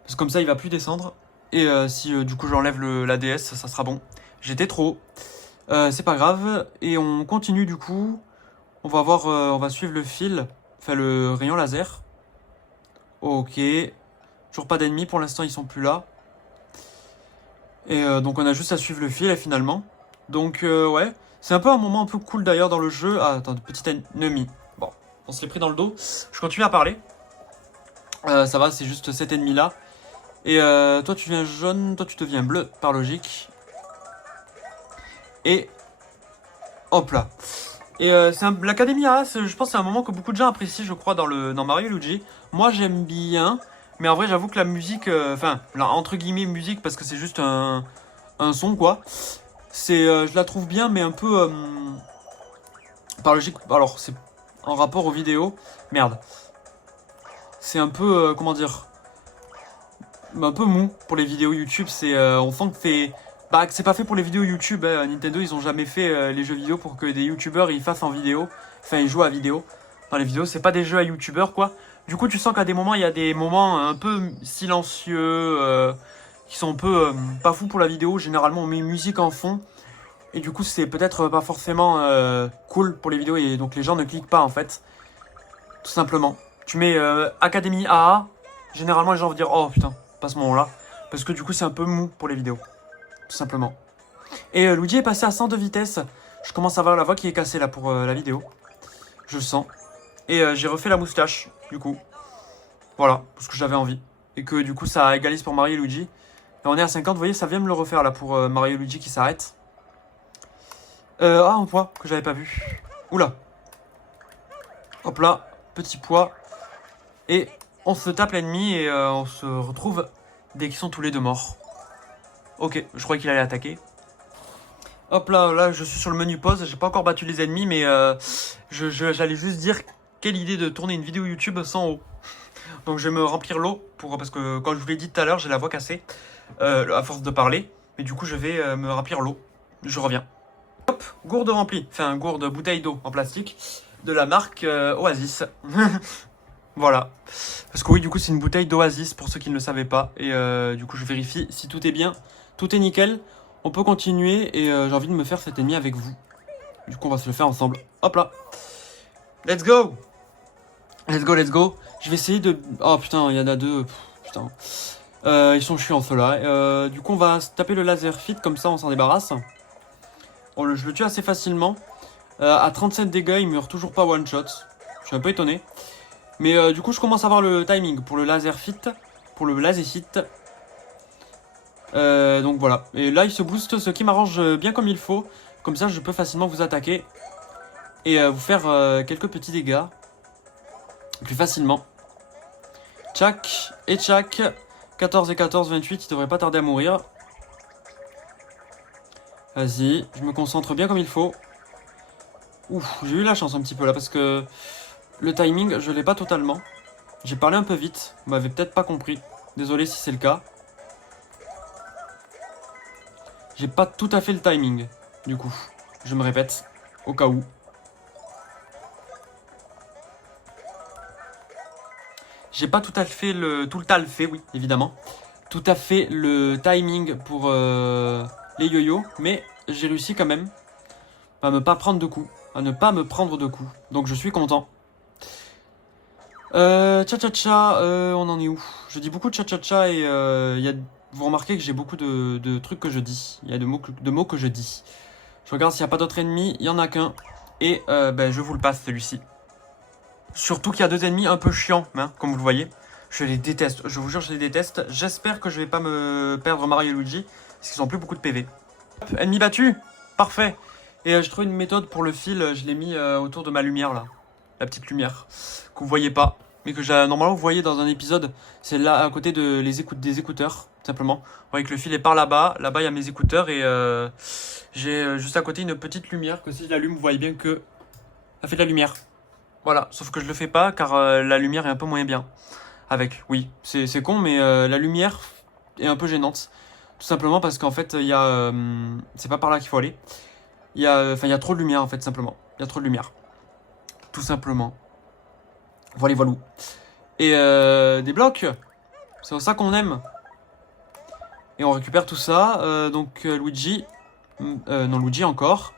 Parce que comme ça, il va plus descendre. Et si du coup j'enlève la DS, ça sera bon. J'étais trop haut. C'est pas grave. Et on continue du coup. On va voir, on va suivre le fil. Enfin, le rayon laser. Ok. Toujours pas d'ennemis. Pour l'instant, ils sont plus là. Et donc on a juste à suivre le fil finalement. Donc ouais. C'est un peu un moment un peu cool d'ailleurs dans le jeu. Ah, attends, petit ennemi. Bon, on se l'est pris dans le dos. Je continue à parler. Ça va, c'est juste cet ennemi là. Et toi tu deviens jaune, toi tu deviens bleu par logique. Et hop là. Et l'Académie As, je pense que c'est un moment que beaucoup de gens apprécient, je crois, dans Mario et Luigi. Moi j'aime bien, mais en vrai j'avoue que la musique, enfin, entre guillemets musique, parce que c'est juste un son quoi. Je la trouve bien, mais un peu par logique. Alors c'est en rapport aux vidéos. Merde. C'est un peu, comment dire, un peu mou pour les vidéos YouTube. On sent que c'est pas fait pour les vidéos YouTube. Hein. Nintendo, ils ont jamais fait les jeux vidéo pour que des YouTubeurs ils fassent en vidéo. Enfin, ils jouent à vidéo. Dans les vidéos, c'est pas des jeux à YouTubeurs quoi. Du coup, tu sens qu'à des moments, il y a des moments un peu silencieux, qui sont un peu pas fous pour la vidéo. Généralement, on met une musique en fond. Et du coup, c'est peut-être pas forcément cool pour les vidéos. Et donc, les gens ne cliquent pas en fait. Tout simplement. Tu mets Académie AA. Généralement, les gens vont dire oh putain, pas ce moment-là. Parce que du coup, c'est un peu mou pour les vidéos. Tout simplement. Et Luigi est passé à 102 vitesses. Je commence à avoir la voix qui est cassée là pour la vidéo. Je le sens. Et j'ai refait la moustache, du coup. Voilà, parce que j'avais envie. Et que du coup, ça égalise pour Mario et Luigi. Et on est à 50, vous voyez, ça vient me le refaire là pour Mario et Luigi qui s'arrête. Un poids que j'avais pas vu. Oula. Hop là, petit poids. Et on se tape l'ennemi et on se retrouve dès qu'ils sont tous les deux morts. Ok, je croyais qu'il allait attaquer. Hop là, là je suis sur le menu pause, j'ai pas encore battu les ennemis, mais j'allais juste dire quelle idée de tourner une vidéo YouTube sans eau. Donc je vais me remplir l'eau, parce que quand je vous l'ai dit tout à l'heure, j'ai la voix cassée, à force de parler. Mais du coup je vais me remplir l'eau, je reviens. Hop, gourde remplie, enfin gourde bouteille d'eau en plastique, de la marque Oasis. Voilà. Parce que oui, du coup c'est une bouteille d'Oasis pour ceux qui ne le savaient pas. Et du coup je vérifie si tout est bien, tout est nickel. On peut continuer et j'ai envie de me faire cet ennemi avec vous. Du coup, on va se le faire ensemble. Hop là. Let's go. Let's go, let's go. Je vais essayer de... Oh putain, il y en a deux. Putain. Ils sont chiants ceux-là. Du coup, on va se taper le laser fit, comme ça on s'en débarrasse. Je le tue assez facilement. À 37 dégâts, il meurt toujours pas one shot. Je suis un peu étonné. Mais du coup, je commence à avoir le timing pour le laser fit. Pour le laser fit. Donc voilà, et là il se booste, ce qui m'arrange bien comme il faut. Comme ça je peux facilement vous attaquer et vous faire quelques petits dégâts plus facilement. Tchac et tchac. 14 et 14, 28, il devrait pas tarder à mourir. Vas-y, je me concentre bien comme il faut. Ouf, j'ai eu la chance un petit peu là parce que le timing je l'ai pas totalement. J'ai parlé un peu vite, vous m'avez peut-être pas compris. Désolé si c'est le cas. J'ai pas tout à fait le timing, du coup. Je me répète, au cas où. J'ai pas tout à fait oui, évidemment. Tout à fait le timing pour les yo-yo, mais j'ai réussi quand même à ne pas prendre de coups. À ne pas me prendre de coups. Donc je suis content. Tcha-tcha-tcha, on en est où? Je dis beaucoup de tcha-tcha-tcha et vous remarquez que j'ai beaucoup de trucs que je dis. Il y a de mots que je dis. Je regarde s'il n'y a pas d'autres ennemis. Il n'y en a qu'un. Et je vous le passe celui-ci. Surtout qu'il y a deux ennemis un peu chiants, hein, comme vous le voyez. Je les déteste. Je vous jure, je les déteste. J'espère que je vais pas me perdre Mario et Luigi. Parce qu'ils n'ont plus beaucoup de PV. Hop, ennemi battu. Parfait. Et j'ai trouvé une méthode pour le fil. Je l'ai mis autour de ma lumière là. La petite lumière. Que vous voyez pas. Mais que normalement vous voyez dans un épisode. C'est là à côté des écouteurs. Simplement. Vous voyez que le fil est par là-bas. Là-bas il y a mes écouteurs. Et j'ai juste à côté une petite lumière. Que si je l'allume vous voyez bien que ça fait de la lumière. Voilà. Sauf que je le fais pas car la lumière est un peu moins bien. Avec, oui. C'est con mais la lumière est un peu gênante. Tout simplement parce qu'en fait il y a... c'est pas par là qu'il faut aller. Il y a trop de lumière en fait simplement. Il y a trop de lumière. Tout simplement. Voilà, voilà. Et des blocs. C'est ça qu'on aime. Et on récupère tout ça. Donc Luigi. Non, Luigi encore.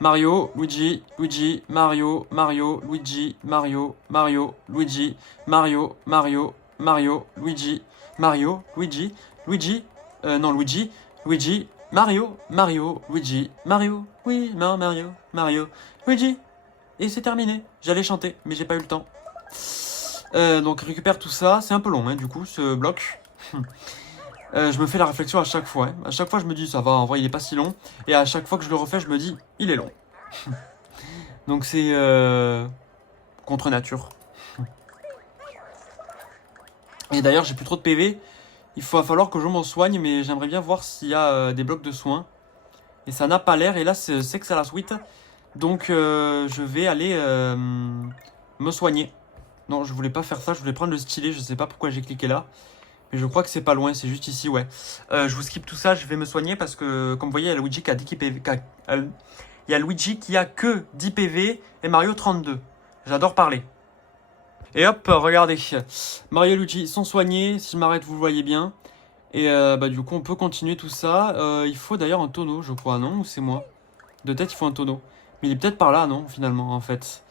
Mario, Luigi, Luigi, Mario, Mario, Luigi, Mario, Mario, Luigi, Mario, Mario, Mario, Luigi, Mario, Luigi, Luigi, non, Luigi, Luigi, Mario, Mario, Luigi, Mario, oui, non, Mario, Mario, Luigi. Et c'est terminé. J'allais chanter, mais j'ai pas eu le temps. Donc récupère tout ça. C'est un peu long, hein, du coup, ce bloc. Je me fais la réflexion à chaque fois. Hein. À chaque fois, je me dis, ça va, en vrai, il est pas si long. Et à chaque fois que je le refais, je me dis, il est long. Donc c'est contre nature. Et d'ailleurs, j'ai plus trop de PV. Il va falloir que je m'en soigne, mais j'aimerais bien voir s'il y a des blocs de soins. Et ça n'a pas l'air. Et là, c'est que ça la suite. Donc, je vais aller me soigner. Non, je voulais pas faire ça. Je voulais prendre le stylet. Je sais pas pourquoi j'ai cliqué là. Mais je crois que c'est pas loin. C'est juste ici, ouais. Je vous skip tout ça. Je vais me soigner parce que, comme vous voyez, il y a Luigi qui a 10 PV. Il y a Luigi qui a que 10 PV et Mario 32. J'adore parler. Et hop, regardez. Mario et Luigi sont soignés. Si je m'arrête, vous le voyez bien. Et du coup, on peut continuer tout ça. Il faut d'ailleurs un tonneau, je crois, non? Ou c'est moi? De tête, il faut un tonneau. Mais il est peut-être par là, non? Finalement, en fait.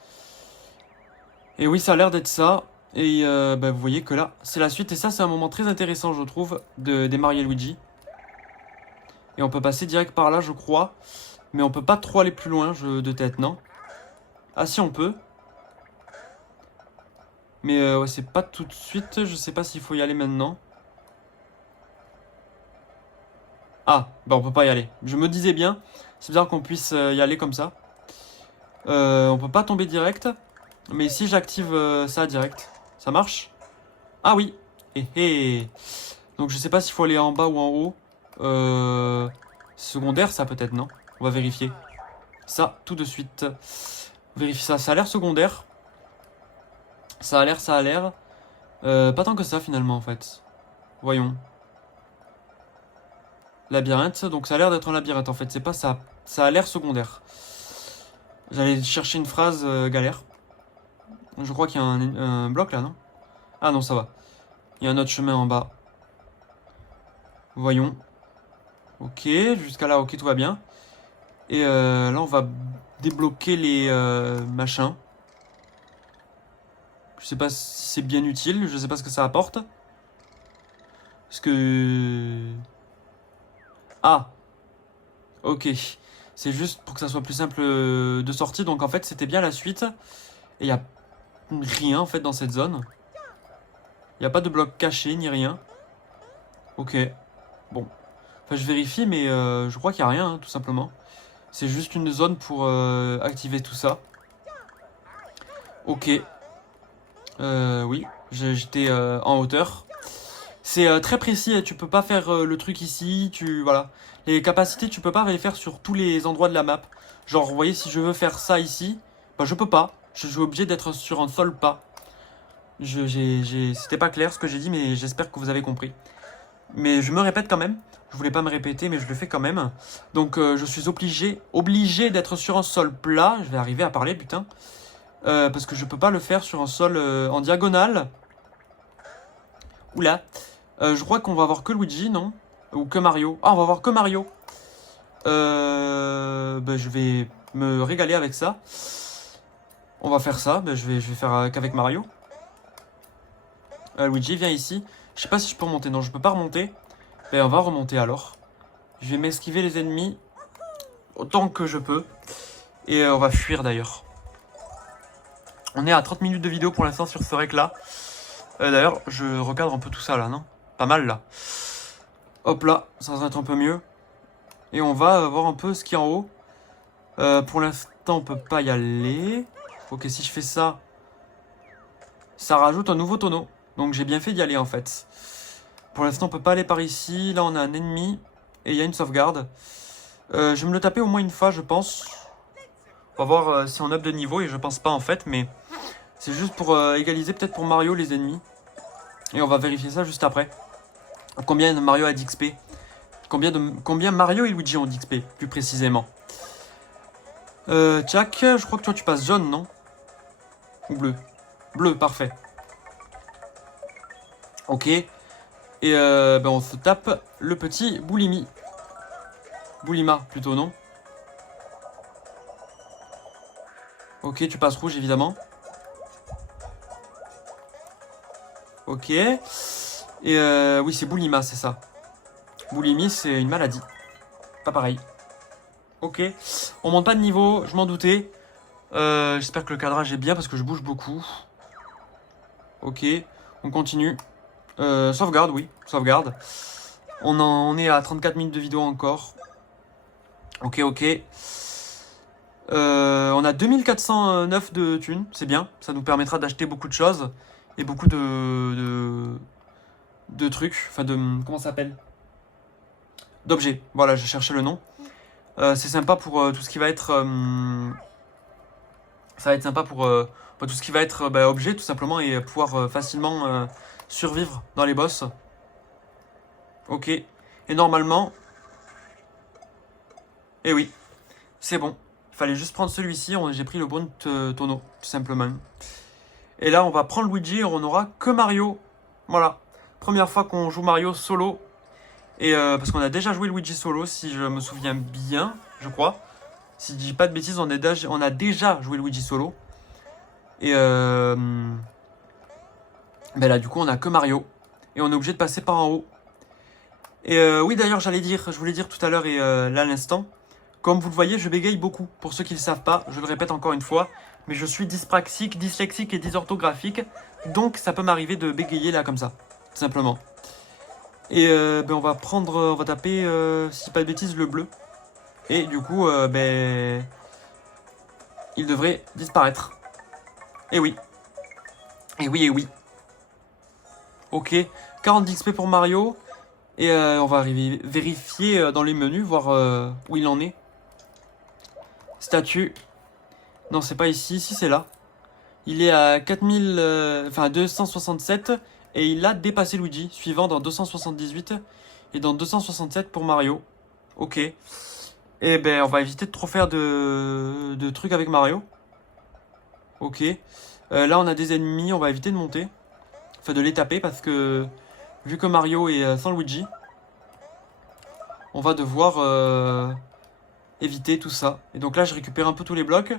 Et oui, ça a l'air d'être ça. Et vous voyez que là, c'est la suite. Et ça, c'est un moment très intéressant, je trouve, des Mario et Luigi. Et on peut passer direct par là, je crois. Mais on peut pas trop aller plus loin, de tête, non? Ah si, on peut. Mais ouais, c'est pas tout de suite. Je sais pas s'il faut y aller maintenant. Ah, bah on peut pas y aller. Je me disais bien. C'est bizarre qu'on puisse y aller comme ça. On peut pas tomber direct. Mais si j'active ça direct, ça marche? Ah oui. Donc je sais pas s'il faut aller en bas ou en haut. Secondaire, ça peut-être, non? On va vérifier. Ça, tout de suite. Vérifie ça. Ça a l'air secondaire. Ça a l'air. Pas tant que ça, finalement, en fait. Voyons. Labyrinthe. Donc ça a l'air d'être un labyrinthe, en fait. C'est pas ça. Ça a l'air secondaire. J'allais chercher une phrase galère. Je crois qu'il y a un bloc, là, non? Ah non, ça va. Il y a un autre chemin en bas. Voyons. Ok, jusqu'à là, ok, tout va bien. Et là, on va débloquer les machins. Je sais pas si c'est bien utile, je sais pas ce que ça apporte. Parce que... Ah! Ok. C'est juste pour que ça soit plus simple de sortie. Donc en fait, c'était bien la suite. Et il n'y a rien, en fait, dans cette zone. Il n'y a pas de bloc caché, ni rien. Ok. Bon. Enfin, je vérifie, mais je crois qu'il n'y a rien, hein, tout simplement. C'est juste une zone pour activer tout ça. Ok. Oui, j'étais en hauteur. C'est très précis, tu peux pas faire le truc ici, voilà. Les capacités, tu peux pas les faire sur tous les endroits de la map. Genre, vous voyez, si je veux faire ça ici, bah je peux pas. Je suis obligé d'être sur un seul pas. C'était pas clair ce que j'ai dit, mais j'espère que vous avez compris. Mais je me répète quand même. Je voulais pas me répéter, mais je le fais quand même. Donc, je suis obligé d'être sur un sol plat. Je vais arriver à parler, putain. Parce que je peux pas le faire sur un sol en diagonale. Oula. Je crois qu'on va avoir que Luigi, non? Ou que Mario. Ah, on va avoir que Mario. Je vais me régaler avec ça. On va faire ça. Je vais faire qu'avec Mario. Luigi, viens ici. Je sais pas si je peux remonter. Non, je peux pas remonter. On va remonter alors. Je vais m'esquiver les ennemis autant que je peux. Et on va fuir d'ailleurs. On est à 30 minutes de vidéo pour l'instant sur ce rec là. D'ailleurs, je recadre un peu tout ça là, non? Pas mal là. Hop là, ça va être un peu mieux. Et on va voir un peu ce qu'il y a en haut. Pour l'instant, on peut pas y aller. Ok, si je fais ça, ça rajoute un nouveau tonneau. Donc j'ai bien fait d'y aller en fait. Pour l'instant, on peut pas aller par ici. Là, on a un ennemi. Et il y a une sauvegarde. Je vais me le taper au moins une fois, je pense. On va voir si on up de niveau. Et je pense pas en fait, mais... C'est juste pour égaliser peut-être pour Mario les ennemis. Et on va vérifier ça juste après. Combien Mario a d'XP? Combien Mario et Luigi ont d'XP, plus précisément. Jack, je crois que toi tu passes jaune, non? Ou bleu? Bleu, parfait. Ok. Et on se tape le petit Boulimi. Boulima, plutôt, non? Ok, tu passes rouge, évidemment. Ok. Et oui, c'est Boulima, c'est ça. Boulimie, c'est une maladie. Pas pareil. Ok. On monte pas de niveau, je m'en doutais. J'espère que le cadrage est bien parce que je bouge beaucoup. Ok. On continue. Sauvegarde, oui. Sauvegarde. On est à 34 minutes de vidéo encore. Ok, ok. On a 2409 de thunes, c'est bien. Ça nous permettra d'acheter beaucoup de choses. Et beaucoup de trucs. Enfin, comment ça s'appelle? D'objets. Voilà, je cherchais le nom. C'est sympa pour tout ce qui va être... ça va être sympa pour tout ce qui va être objet, tout simplement. Et pouvoir facilement survivre dans les boss. Ok. Et normalement... Eh oui, c'est bon. Il fallait juste prendre celui-ci. J'ai pris le bon tonneau, tout simplement. Et là, on va prendre Luigi et on n'aura que Mario. Voilà. Première fois qu'on joue Mario solo. Et parce qu'on a déjà joué Luigi solo, si je me souviens bien, je crois. Si je dis pas de bêtises, on a déjà joué Luigi solo. Et ben là, du coup, on a que Mario. Et on est obligé de passer par en haut. Et oui, d'ailleurs, je voulais dire tout à l'heure et là à l'instant, comme vous le voyez, je bégaye beaucoup. Pour ceux qui ne le savent pas, je le répète encore une fois, mais je suis dyspraxique, dyslexique et dysorthographique. Donc ça peut m'arriver de bégayer là comme ça, tout simplement. Et ben on va taper, si je dis pas de bêtises, le bleu. Et du coup, ben, il devrait disparaître. Et oui. Et oui, et oui. Ok, 40 d'XP pour Mario. Et on va vérifier dans les menus, voir où il en est. Statut. Non, c'est pas ici. Si, c'est là. Il est à 267. Et il a dépassé Luigi. Suivant dans 278. Et dans 267 pour Mario. Ok. Et ben, on va éviter de trop faire de trucs avec Mario. Ok. Là, on a des ennemis. On va éviter de monter. Enfin, de les taper parce que... Vu que Mario est sans Luigi, on va devoir éviter tout ça. Et donc là, je récupère un peu tous les blocs.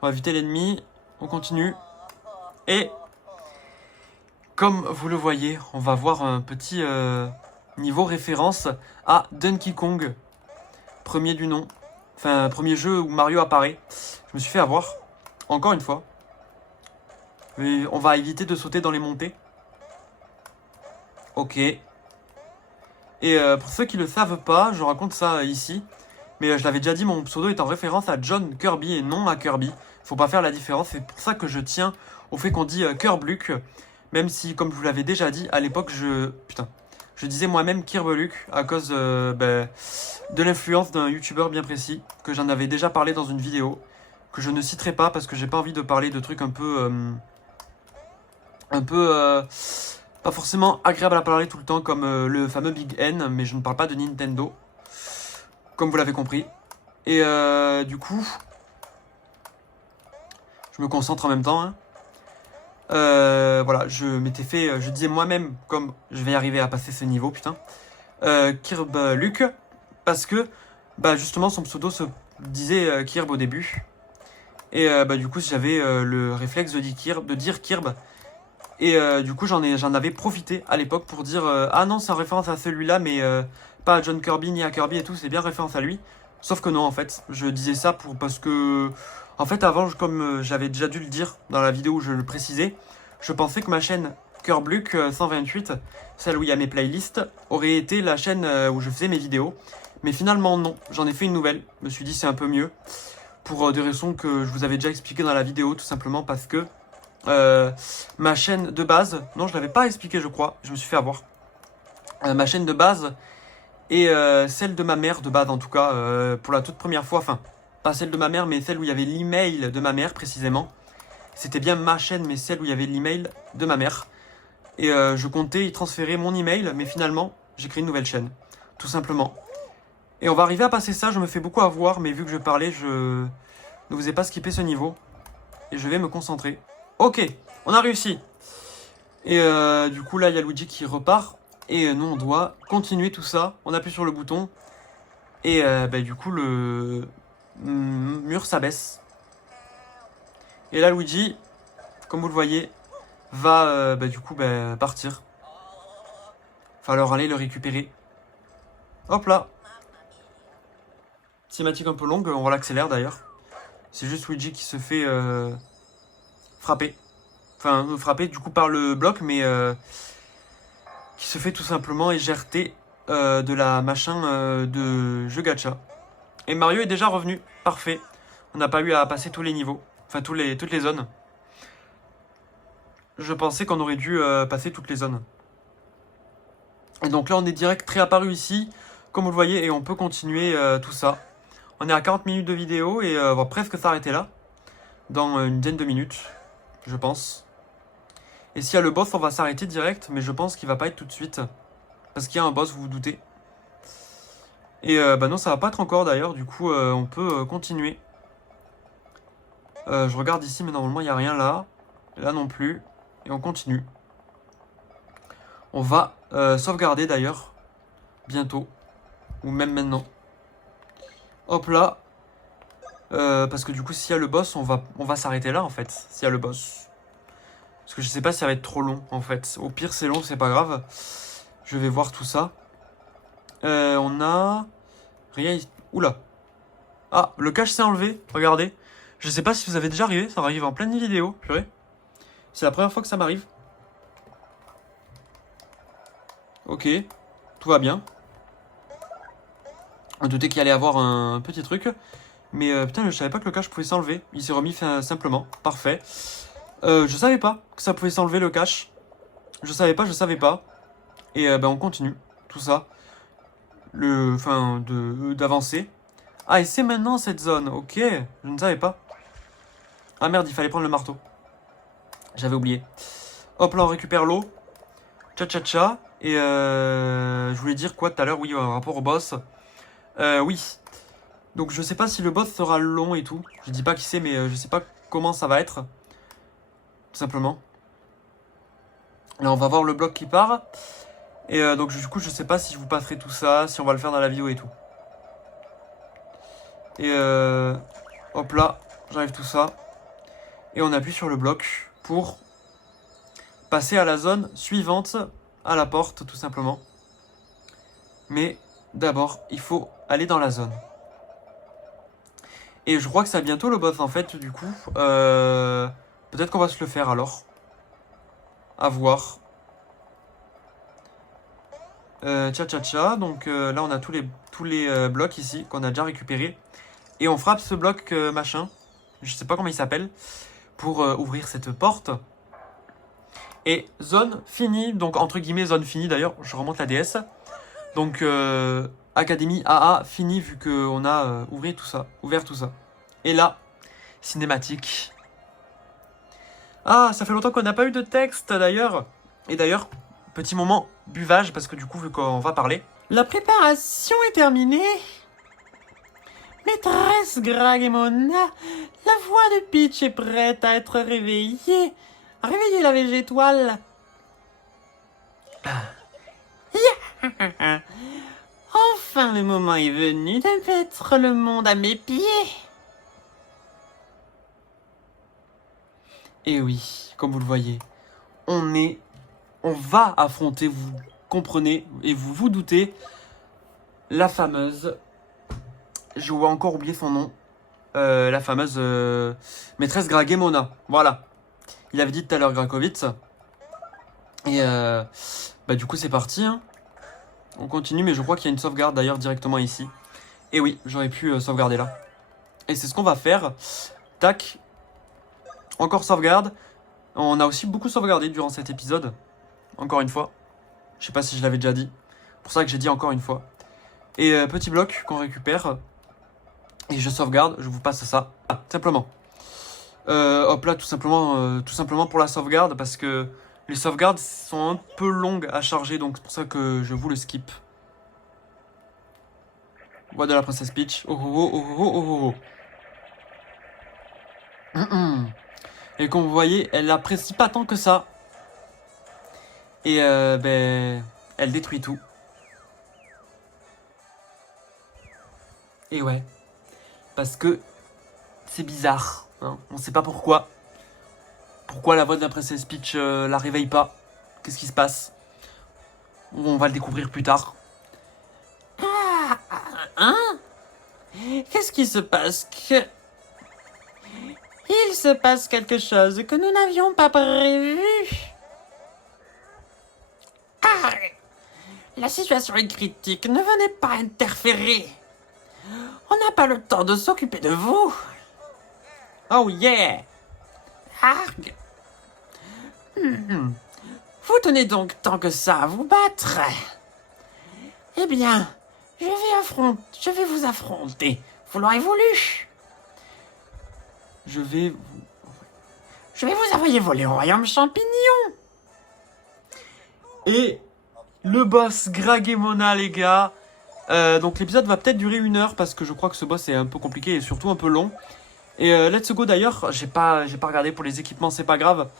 On va éviter l'ennemi. On continue. Et comme vous le voyez, on va voir un petit niveau référence à Donkey Kong. Premier du nom. Enfin, premier jeu où Mario apparaît. Je me suis fait avoir. Encore une fois. Mais on va éviter de sauter dans les montées. Ok. Et pour ceux qui ne le savent pas, je raconte ça ici. Mais je l'avais déjà dit, mon pseudo est en référence à John Kirby et non à Kirby. Faut pas faire la différence, c'est pour ça que je tiens au fait qu'on dit Kerbluck. Même si, comme je vous l'avais déjà dit, à l'époque, je disais moi-même Kirbluck à cause de l'influence d'un youtubeur bien précis, que j'en avais déjà parlé dans une vidéo, que je ne citerai pas parce que j'ai pas envie de parler de trucs un peu pas forcément agréable à parler tout le temps, comme le fameux Big N, mais je ne parle pas de Nintendo, comme vous l'avez compris. Et du coup, je me concentre en même temps. Hein. Voilà, je disais moi-même, comme je vais arriver à passer ce niveau, putain, Kirbluck, parce que, justement, son pseudo se disait Kirb au début. Et du coup, j'avais le réflexe de dire Kirb. Et du coup, j'en avais profité à l'époque pour dire ah non, c'est en référence à celui-là, mais pas à John Kirby ni à Kirby et tout, c'est bien référence à lui. Sauf que non, en fait, je disais ça parce que, en fait, avant, comme j'avais déjà dû le dire dans la vidéo où je le précisais, je pensais que ma chaîne Kerbluck 128, celle où il y a mes playlists, aurait été la chaîne où je faisais mes vidéos. Mais finalement, non, j'en ai fait une nouvelle. Je me suis dit c'est un peu mieux. Pour des raisons que je vous avais déjà expliquées dans la vidéo, tout simplement parce que ma chaîne de base, non je l'avais pas expliqué je crois, je me suis fait avoir. Ma chaîne de base et celle de ma mère de base en tout cas, pour la toute première fois, enfin pas celle de ma mère mais celle où il y avait l'email de ma mère précisément. C'était bien ma chaîne mais celle où il y avait l'email de ma mère. Et je comptais y transférer mon email mais finalement j'ai créé une nouvelle chaîne, tout simplement. Et on va arriver à passer ça, je me fais beaucoup avoir mais vu que je parlais, je ne vous ai pas skippé ce niveau. Et je vais me concentrer. Ok, on a réussi. Et du coup, là, il y a Luigi qui repart. Et nous, on doit continuer tout ça. On appuie sur le bouton. Et du coup, le mur s'abaisse. Et là, Luigi, comme vous le voyez, va partir. Falloir aller le récupérer. Hop là. Cinématique un peu longue, on l'accélère d'ailleurs. C'est juste Luigi qui se fait frapper. Enfin, frapper du coup par le bloc, mais qui se fait tout simplement éjerter de la machin de jeu gacha. Et Mario est déjà revenu, parfait. On n'a pas eu à passer tous les niveaux, enfin toutes les zones. Je pensais qu'on aurait dû passer toutes les zones. Et donc là on est direct réapparu ici, comme vous le voyez, et on peut continuer tout ça. On est à 40 minutes de vidéo et on va presque s'arrêter là, dans une dizaine de minutes, je pense. Et s'il y a le boss, on va s'arrêter direct, mais je pense qu'il va pas être tout de suite. Parce qu'il y a un boss, vous vous doutez. Et non, ça va pas être encore d'ailleurs, du coup on peut continuer. Je regarde ici, mais normalement il n'y a rien là. Là non plus. Et on continue. On va sauvegarder d'ailleurs, bientôt. Ou même maintenant. Hop là. Parce que du coup, s'il y a le boss, on va s'arrêter là en fait. S'il y a le boss. Parce que je sais pas si ça va être trop long en fait. Au pire, c'est long, c'est pas grave. Je vais voir tout ça. On a... Rien ici. Oula. Ah, le cache s'est enlevé. Regardez. Je sais pas si vous avez déjà arrivé. Ça arrive en pleine vidéo. Purée. C'est la première fois que ça m'arrive. Ok. Tout va bien. On doutait qu'il allait avoir un petit truc. Mais putain, je savais pas que le cache pouvait s'enlever. Il s'est remis simplement. Parfait. Je savais pas que ça pouvait s'enlever le cache. Je savais pas. Et on continue. Tout ça. D'avancer. Ah, et c'est maintenant cette zone. Ok. Je ne savais pas. Ah merde, il fallait prendre le marteau. J'avais oublié. Hop là, on récupère l'eau. Tcha. Et je voulais dire quoi tout à l'heure? Oui, en rapport au boss. Oui. Donc je sais pas si le boss sera long et tout. Je dis pas qui c'est, mais je sais pas comment ça va être. Tout simplement. Là, on va voir le bloc qui part. Et donc du coup, je sais pas si je vous passerai tout ça, si on va le faire dans la vidéo et tout. Et hop là, j'arrive tout ça. Et on appuie sur le bloc pour passer à la zone suivante, à la porte tout simplement. Mais d'abord, il faut aller dans la zone. Et je crois que c'est bientôt le boss en fait, du coup. Peut-être qu'on va se le faire alors. À voir. Donc là on a tous les blocs ici qu'on a déjà récupérés. Et on frappe ce bloc machin. Je sais pas comment il s'appelle. Pour ouvrir cette porte. Et zone finie. Donc entre guillemets zone finie d'ailleurs. Je remonte la DS. Donc Académie AA fini vu qu'on a ouvert tout ça. Et là, cinématique. Ah, ça fait longtemps qu'on n'a pas eu de texte d'ailleurs. Et d'ailleurs, petit moment buvage parce que du coup vu qu'on va parler. La préparation est terminée. Maîtresse Gragemona, la voix de Peach est prête à être réveillée. Réveillez la végétoile. Enfin, le moment est venu de mettre le monde à mes pieds. Et oui, comme vous le voyez, on va affronter, vous comprenez et vous vous doutez, la fameuse, je vais encore oublier son nom, la fameuse maîtresse Gragemona. Voilà, il avait dit tout à l'heure Grakovitz. Et du coup c'est parti. Hein. On continue, mais je crois qu'il y a une sauvegarde d'ailleurs directement ici. Et oui, j'aurais pu sauvegarder là. Et c'est ce qu'on va faire. Tac. Encore sauvegarde. On a aussi beaucoup sauvegardé durant cet épisode. Encore une fois. Je sais pas si je l'avais déjà dit. Pour ça que j'ai dit encore une fois. Et petit bloc qu'on récupère. Et je sauvegarde. Je vous passe ça. Ah, simplement. Hop là, tout simplement pour la sauvegarde. Parce que les sauvegardes sont un peu longues à charger. Donc c'est pour ça que je vous le skip. Voix de la princesse Peach. Et comme vous voyez, elle apprécie pas tant que ça. Et ben, elle détruit tout. Et ouais, parce que c'est bizarre, hein. On sait pas pourquoi. Pourquoi la voix de la princesse Peach la réveille pas? Qu'est-ce qui se passe? On va le découvrir plus tard. Ah, hein? Qu'est-ce qui se passe? Il se passe quelque chose que nous n'avions pas prévu. Ah, la situation est critique, ne venez pas interférer. On n'a pas le temps de s'occuper de vous. Oh yeah. Arg. Vous tenez donc tant que ça à vous battre. Eh bien, je vais vous affronter. Vous l'aurez voulu. Je vais vous envoyer voler au royaume champignon. Et le boss Gragemona, les gars. Donc l'épisode va peut-être durer 1 heure parce que je crois que ce boss est un peu compliqué et surtout un peu long. Et let's go d'ailleurs, j'ai pas regardé pour les équipements, c'est pas grave.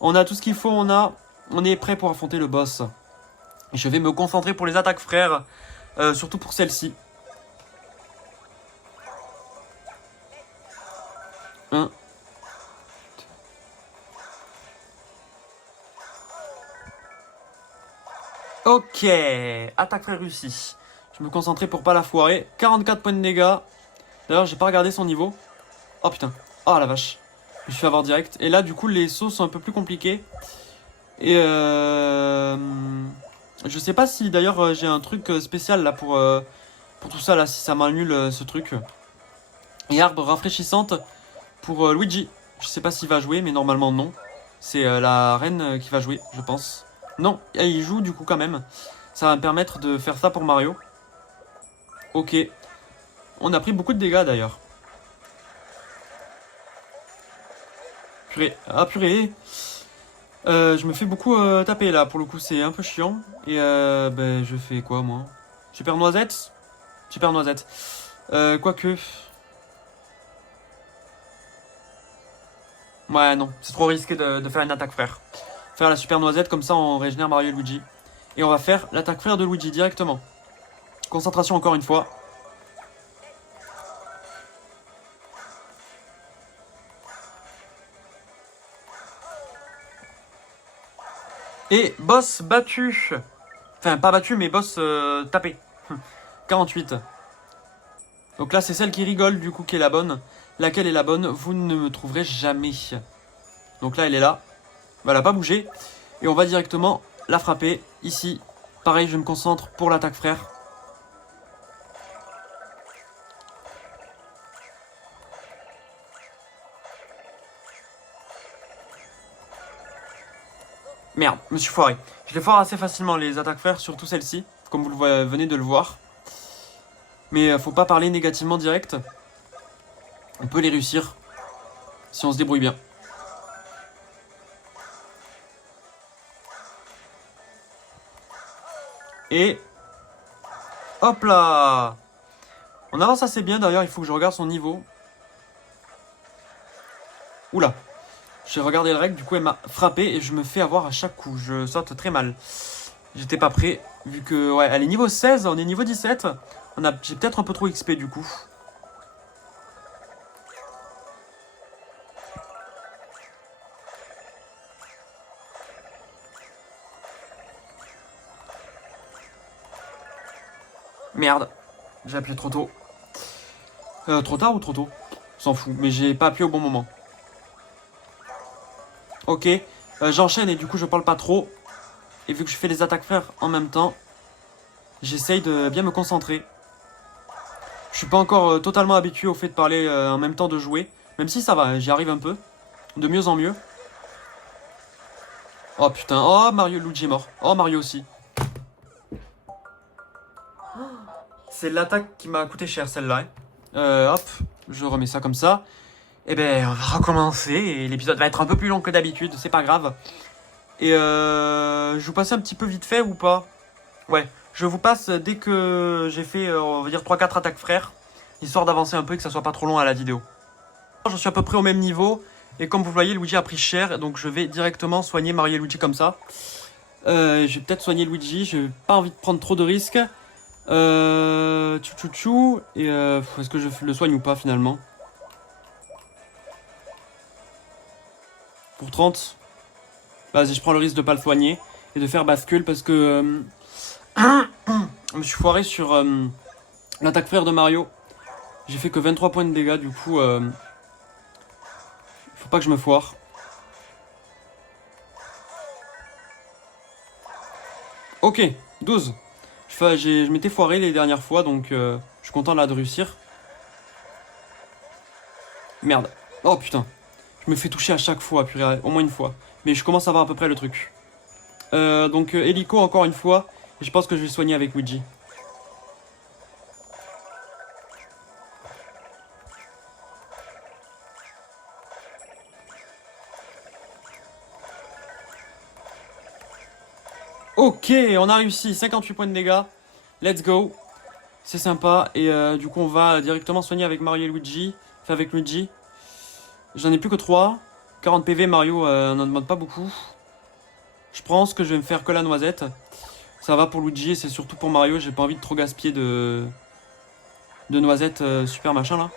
On a tout ce qu'il faut, on est prêt pour affronter le boss. Je vais me concentrer pour les attaques frères, surtout pour celle-ci. 1. Ok, attaque frère réussie. Je me concentrais pour pas la foirer. 44 points de dégâts. D'ailleurs, j'ai pas regardé son niveau. Oh putain, oh la vache. Je me suis fait avoir direct. Et là, du coup, les sauts sont un peu plus compliqués. Et je sais pas si d'ailleurs j'ai un truc spécial là pour tout ça là, si ça m'annule ce truc. Et arbre rafraîchissante pour Luigi. Je sais pas s'il va jouer, mais normalement non. C'est la reine qui va jouer, je pense. Non, et il joue du coup quand même. Ça va me permettre de faire ça pour Mario. Ok. On a pris beaucoup de dégâts d'ailleurs. Purée. Ah purée. Je me fais beaucoup taper là, pour le coup c'est un peu chiant. Et ben je fais quoi moi? Super noisette? Super noisette. Quoique... Ouais non, c'est trop risqué de faire une attaque frère. Faire la super noisette, comme ça on régénère Mario et Luigi. Et on va faire l'attaque frère de Luigi directement. Concentration encore une fois. Et boss battu. Enfin, pas battu, mais boss tapé. 48. Donc là, c'est celle qui rigole, du coup, qui est la bonne. Laquelle est la bonne? Vous ne me trouverez jamais. Donc là, elle est là. Elle n'a pas bougé. Et on va directement la frapper. Ici, pareil, je me concentre pour l'attaque frère. Merde, je me suis foiré. Je les foire assez facilement, les attaques frères, surtout celle-ci, comme vous venez de le voir. Mais faut pas parler négativement direct. On peut les réussir si on se débrouille bien. Et hop là. On avance assez bien d'ailleurs, il faut que je regarde son niveau. Oula. J'ai regardé le règle, du coup elle m'a frappé et je me fais avoir à chaque coup. Je saute très mal. J'étais pas prêt, vu que ouais, elle est niveau 16, on est niveau 17. J'ai peut-être un peu trop XP du coup. Merde, j'ai appuyé trop tôt. Trop tard ou trop tôt? S'en fout, mais j'ai pas appuyé au bon moment. Ok, j'enchaîne et du coup je parle pas trop. Et vu que je fais les attaques frères en même temps, j'essaye de bien me concentrer. Je suis pas encore totalement habitué au fait de parler en même temps de jouer. Même si ça va, j'y arrive un peu. De mieux en mieux. Oh putain, oh Mario, Luigi est mort. Oh Mario aussi. C'est l'attaque qui m'a coûté cher celle-là. Hop, je remets ça comme ça. Et ben on va recommencer et l'épisode va être un peu plus long que d'habitude, c'est pas grave. Et je vous passe un petit peu vite fait ou pas? Ouais, je vous passe dès que j'ai fait, on va dire 3-4 attaques frères. Histoire d'avancer un peu et que ça soit pas trop long à la vidéo. Je suis à peu près au même niveau. Et comme vous voyez, Luigi a pris cher. Donc je vais directement soigner Mario et Luigi comme ça. Je vais peut-être soigner Luigi. J'ai pas envie de prendre trop de risques. Tchou. Et est-ce que je le soigne ou pas finalement? Pour 30. Vas-y, je prends le risque de pas le soigner. Et de faire bascule parce que... je me suis foiré sur l'attaque frère de Mario. J'ai fait que 23 points de dégâts. Du coup, faut pas que je me foire. Ok, 12. Je m'étais foiré les dernières fois, donc je suis content là de réussir. Merde. Oh putain. Je me fais toucher à chaque fois, purée, au moins une fois. Mais je commence à voir à peu près le truc. Donc hélico encore une fois. Et je pense que je vais soigner avec Luigi. Ok, on a réussi. 58 points de dégâts. Let's go. C'est sympa. Et du coup, on va directement soigner avec Mario et Luigi. Enfin, avec Luigi. J'en ai plus que 3. 40 PV, Mario n'en demande pas beaucoup. Je pense que je vais me faire que la noisette. Ça va pour Luigi et c'est surtout pour Mario. J'ai pas envie de trop gaspiller de noisettes super machin là.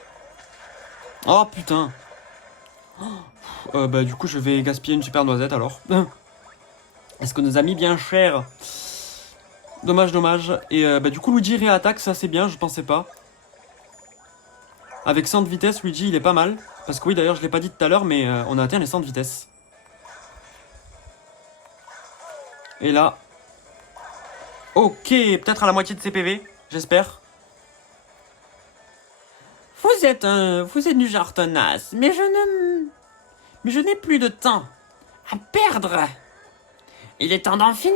Oh putain. Bah du coup, je vais gaspiller une super noisette alors. Est-ce que nous a mis bien cher? Dommage, dommage. Et bah du coup, Luigi réattaque, ça c'est bien, je pensais pas. Avec 100 de vitesse, Luigi il est pas mal. Parce que oui, d'ailleurs, je l'ai pas dit tout à l'heure, mais on a atteint les 100 de vitesse. Et là... Ok, peut-être à la moitié de ses PV, j'espère. Vous êtes du genre tenace, mais je n'ai plus de temps à perdre. Il est temps d'en finir.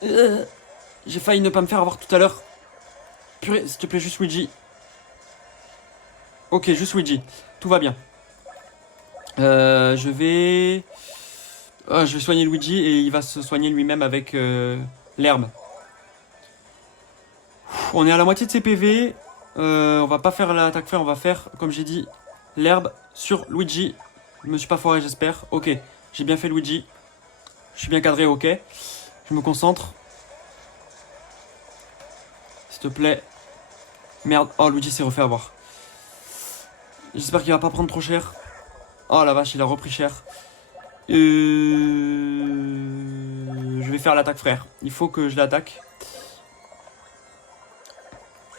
J'ai failli ne pas me faire avoir tout à l'heure. Purée, s'il te plaît, juste Luigi. Ok, juste Luigi. Tout va bien. Je vais soigner Luigi et il va se soigner lui-même avec l'herbe. On est à la moitié de ses PV. On va pas faire l'attaque fer, on va faire, comme j'ai dit, l'herbe sur Luigi. Je me suis pas foiré, j'espère. Ok, j'ai bien fait Luigi. Je suis bien cadré, ok. Je me concentre. S'il te plaît. Merde. Oh, Luigi s'est refait avoir. J'espère qu'il va pas prendre trop cher. Oh la vache, il a repris cher. Je vais faire l'attaque frère. Il faut que je l'attaque.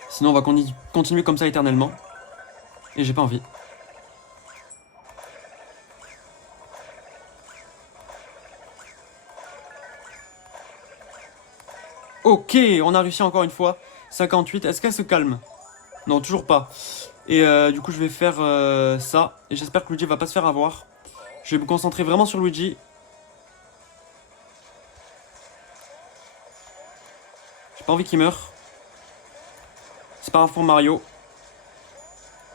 Sinon on va continuer comme ça éternellement. Et j'ai pas envie. Ok, on a réussi encore une fois. 58, est-ce qu'elle se calme? Non, toujours pas. Et du coup je vais faire ça. Et j'espère que Luigi va pas se faire avoir. Je vais me concentrer vraiment sur Luigi. J'ai pas envie qu'il meure. C'est pas grave pour Mario.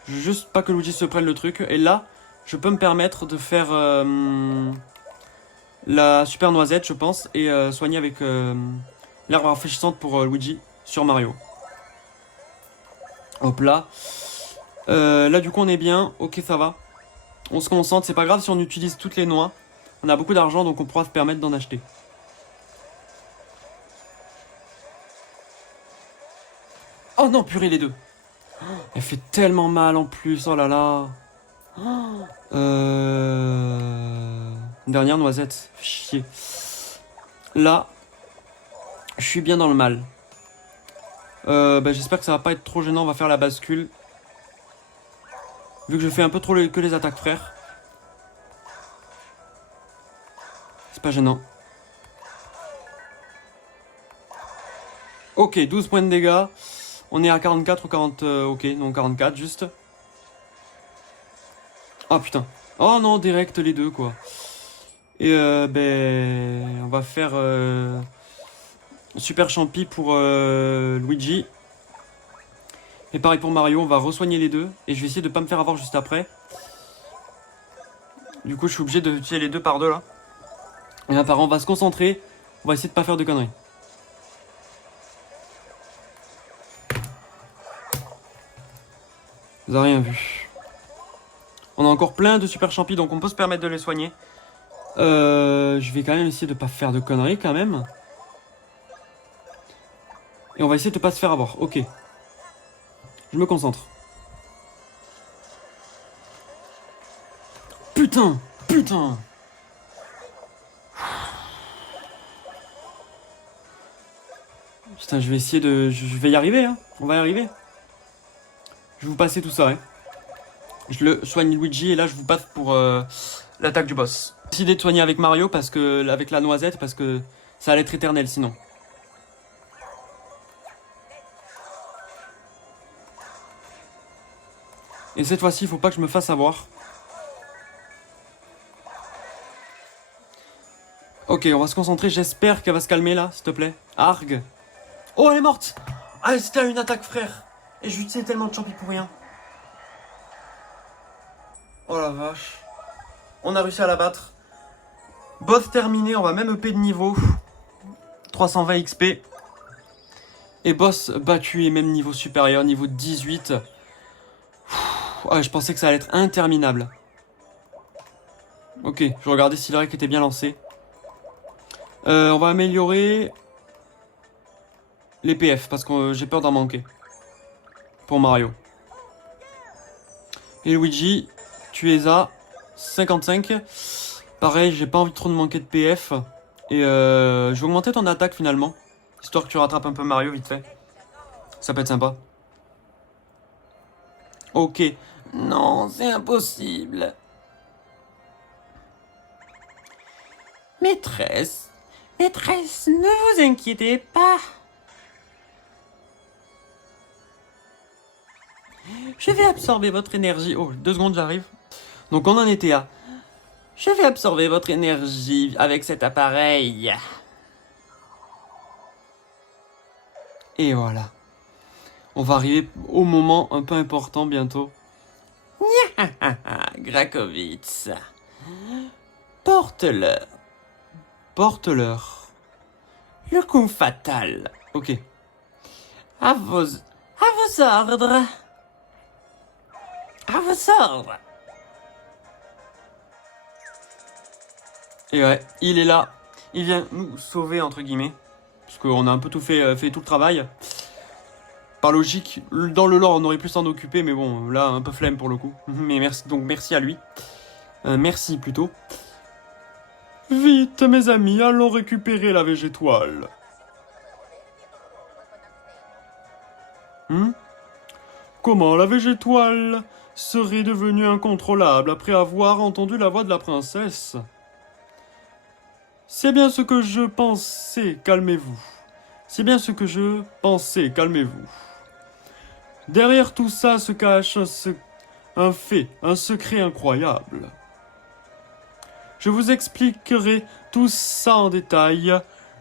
Je veux juste pas que Luigi se prenne le truc. Et là, je peux me permettre de faire la super noisette, je pense. Et soigner avec l'herbe rafraîchissante pour Luigi sur Mario. Hop là. Là, du coup, on est bien. Ok, ça va. On se concentre. C'est pas grave si on utilise toutes les noix. On a beaucoup d'argent, donc on pourra se permettre d'en acheter. Oh non, purée, les deux. Elle fait tellement mal en plus, oh là là. Une dernière noisette, chier. Là, je suis bien dans le mal. Bah, j'espère que ça va pas être trop gênant, on va faire la bascule. Vu que je fais un peu trop que les attaques frères. C'est pas gênant. Ok, 12 points de dégâts. On est à 44 ou 40... ok, non 44 juste. Oh putain. Oh non, direct les deux quoi. Et ben... On va faire... Super champi pour Luigi. Et pareil pour Mario, on va re-soigner les deux. Et je vais essayer de pas me faire avoir juste après. Du coup, je suis obligé de tuer les deux par deux là. Et là, par on va se concentrer. On va essayer de pas faire de conneries. Vous avez rien vu. On a encore plein de super champis, donc on peut se permettre de les soigner. Je vais quand même essayer de pas faire de conneries quand même. Et on va essayer de pas se faire avoir. Ok. Je me concentre. Putain! Putain! Putain, je vais essayer de... Je vais y arriver, hein. On va y arriver. Je vais vous passer tout ça, hein. Je le soigne Luigi et là je vous passe pour l'attaque du boss. J'ai décidé de soigner avec Mario parce que... Avec la noisette parce que ça allait être éternel sinon. Et cette fois-ci, il faut pas que je me fasse avoir. Ok, on va se concentrer. J'espère qu'elle va se calmer là, s'il te plaît. Arg. Oh, elle est morte. Ah, c'était une attaque, frère. Et je lui utilisais tellement de champis pour rien. Oh la vache. On a réussi à la battre. Boss terminé, on va même EP de niveau. 320 XP. Et boss battu et même niveau supérieur, niveau 18. Ouais, je pensais que ça allait être interminable. Ok, je regardais si le rec était bien lancé. On va améliorer les PF parce que j'ai peur d'en manquer. Pour Mario. Et Luigi, tu es à 55. Pareil, j'ai pas envie trop de manquer de PF. Et je vais augmenter ton attaque finalement. Histoire que tu rattrapes un peu Mario vite fait. Ça peut être sympa. Ok. Non, c'est impossible. Maîtresse, maîtresse, ne vous inquiétez pas. Je vais absorber votre énergie. Oh, 2 secondes, j'arrive. Donc on en était à... Je vais absorber votre énergie avec cet appareil. Et voilà. On va arriver au moment un peu important bientôt. Grakovitz. Porte-leur. Porte-leur. Le coup fatal. Ok. À vos ordres. À vos ordres. Et ouais, il est là. Il vient nous sauver, entre guillemets. Parce qu'on a un peu tout fait tout le travail. Par logique, dans le lore, on aurait pu s'en occuper, mais bon, là, un peu flemme pour le coup. Mais merci, donc merci à lui. Merci plutôt. Vite, mes amis, allons récupérer la végétoile. Comment la végétoile serait devenue incontrôlable après avoir entendu la voix de la princesse? C'est bien ce que je pensais, calmez-vous. C'est bien ce que je pensais, calmez-vous. Derrière tout ça se cache un fait, un secret incroyable. Je vous expliquerai tout ça en détail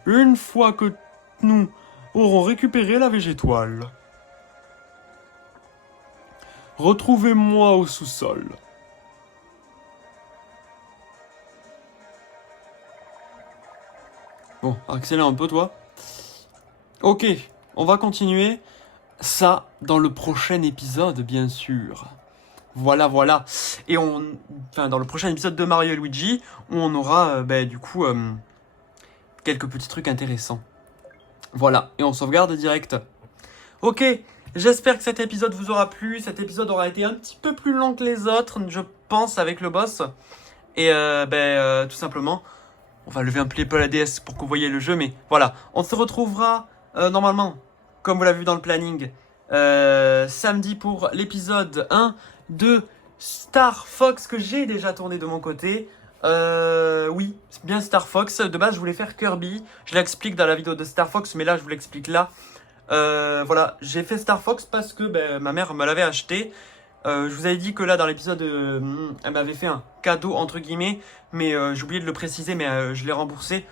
une fois que nous aurons récupéré la végétoile. Retrouvez-moi au sous-sol. Bon, accélère un peu toi. Ok, on va continuer ça dans le prochain épisode, bien sûr. Voilà, voilà. Et dans le prochain épisode de Mario et Luigi, où on aura, du coup, quelques petits trucs intéressants. Voilà, et on sauvegarde direct. Ok, j'espère que cet épisode vous aura plu. Cet épisode aura été un petit peu plus long que les autres, je pense, avec le boss. Et, tout simplement, on va lever un peu la DS pour que vous voyez le jeu. Mais voilà, on se retrouvera, normalement, comme vous l'avez vu dans le planning, samedi pour l'épisode 1 de Star Fox que j'ai déjà tourné de mon côté. Oui, c'est bien Star Fox. De base, je voulais faire Kirby. Je l'explique dans la vidéo de Star Fox, mais là, je vous l'explique là. Voilà, j'ai fait Star Fox parce que ma mère me l'avait acheté. Je vous avais dit que là, dans l'épisode, elle m'avait fait un cadeau, entre guillemets. Mais j'ai oublié de le préciser, mais je l'ai remboursé.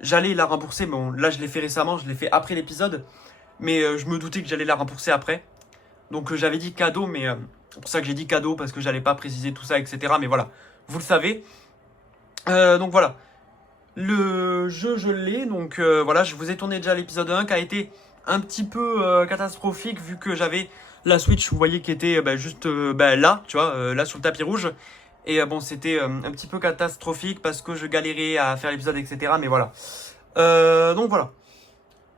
J'allais la rembourser, bon, là, je l'ai fait récemment. Je l'ai fait après l'épisode. Mais je me doutais que j'allais la rembourser après. Donc j'avais dit cadeau, mais c'est pour ça que j'ai dit cadeau, parce que j'allais pas préciser tout ça, etc. Mais voilà, vous le savez. Donc voilà, le jeu je l'ai, donc voilà, je vous ai tourné déjà l'épisode 1 qui a été un petit peu catastrophique vu que j'avais la Switch, vous voyez, qui était juste là, tu vois, là sur le tapis rouge. Et bon, c'était un petit peu catastrophique parce que je galérais à faire l'épisode, etc. Mais voilà. Donc voilà.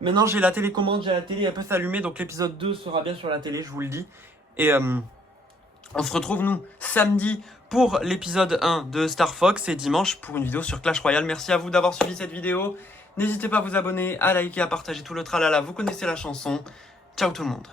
Maintenant, j'ai la télécommande, j'ai la télé, elle peut s'allumer. Donc l'épisode 2 sera bien sur la télé, je vous le dis. Et on se retrouve, nous, samedi pour l'épisode 1 de Star Fox et dimanche pour une vidéo sur Clash Royale. Merci à vous d'avoir suivi cette vidéo. N'hésitez pas à vous abonner, à liker, à partager tout le tralala. Vous connaissez la chanson. Ciao tout le monde.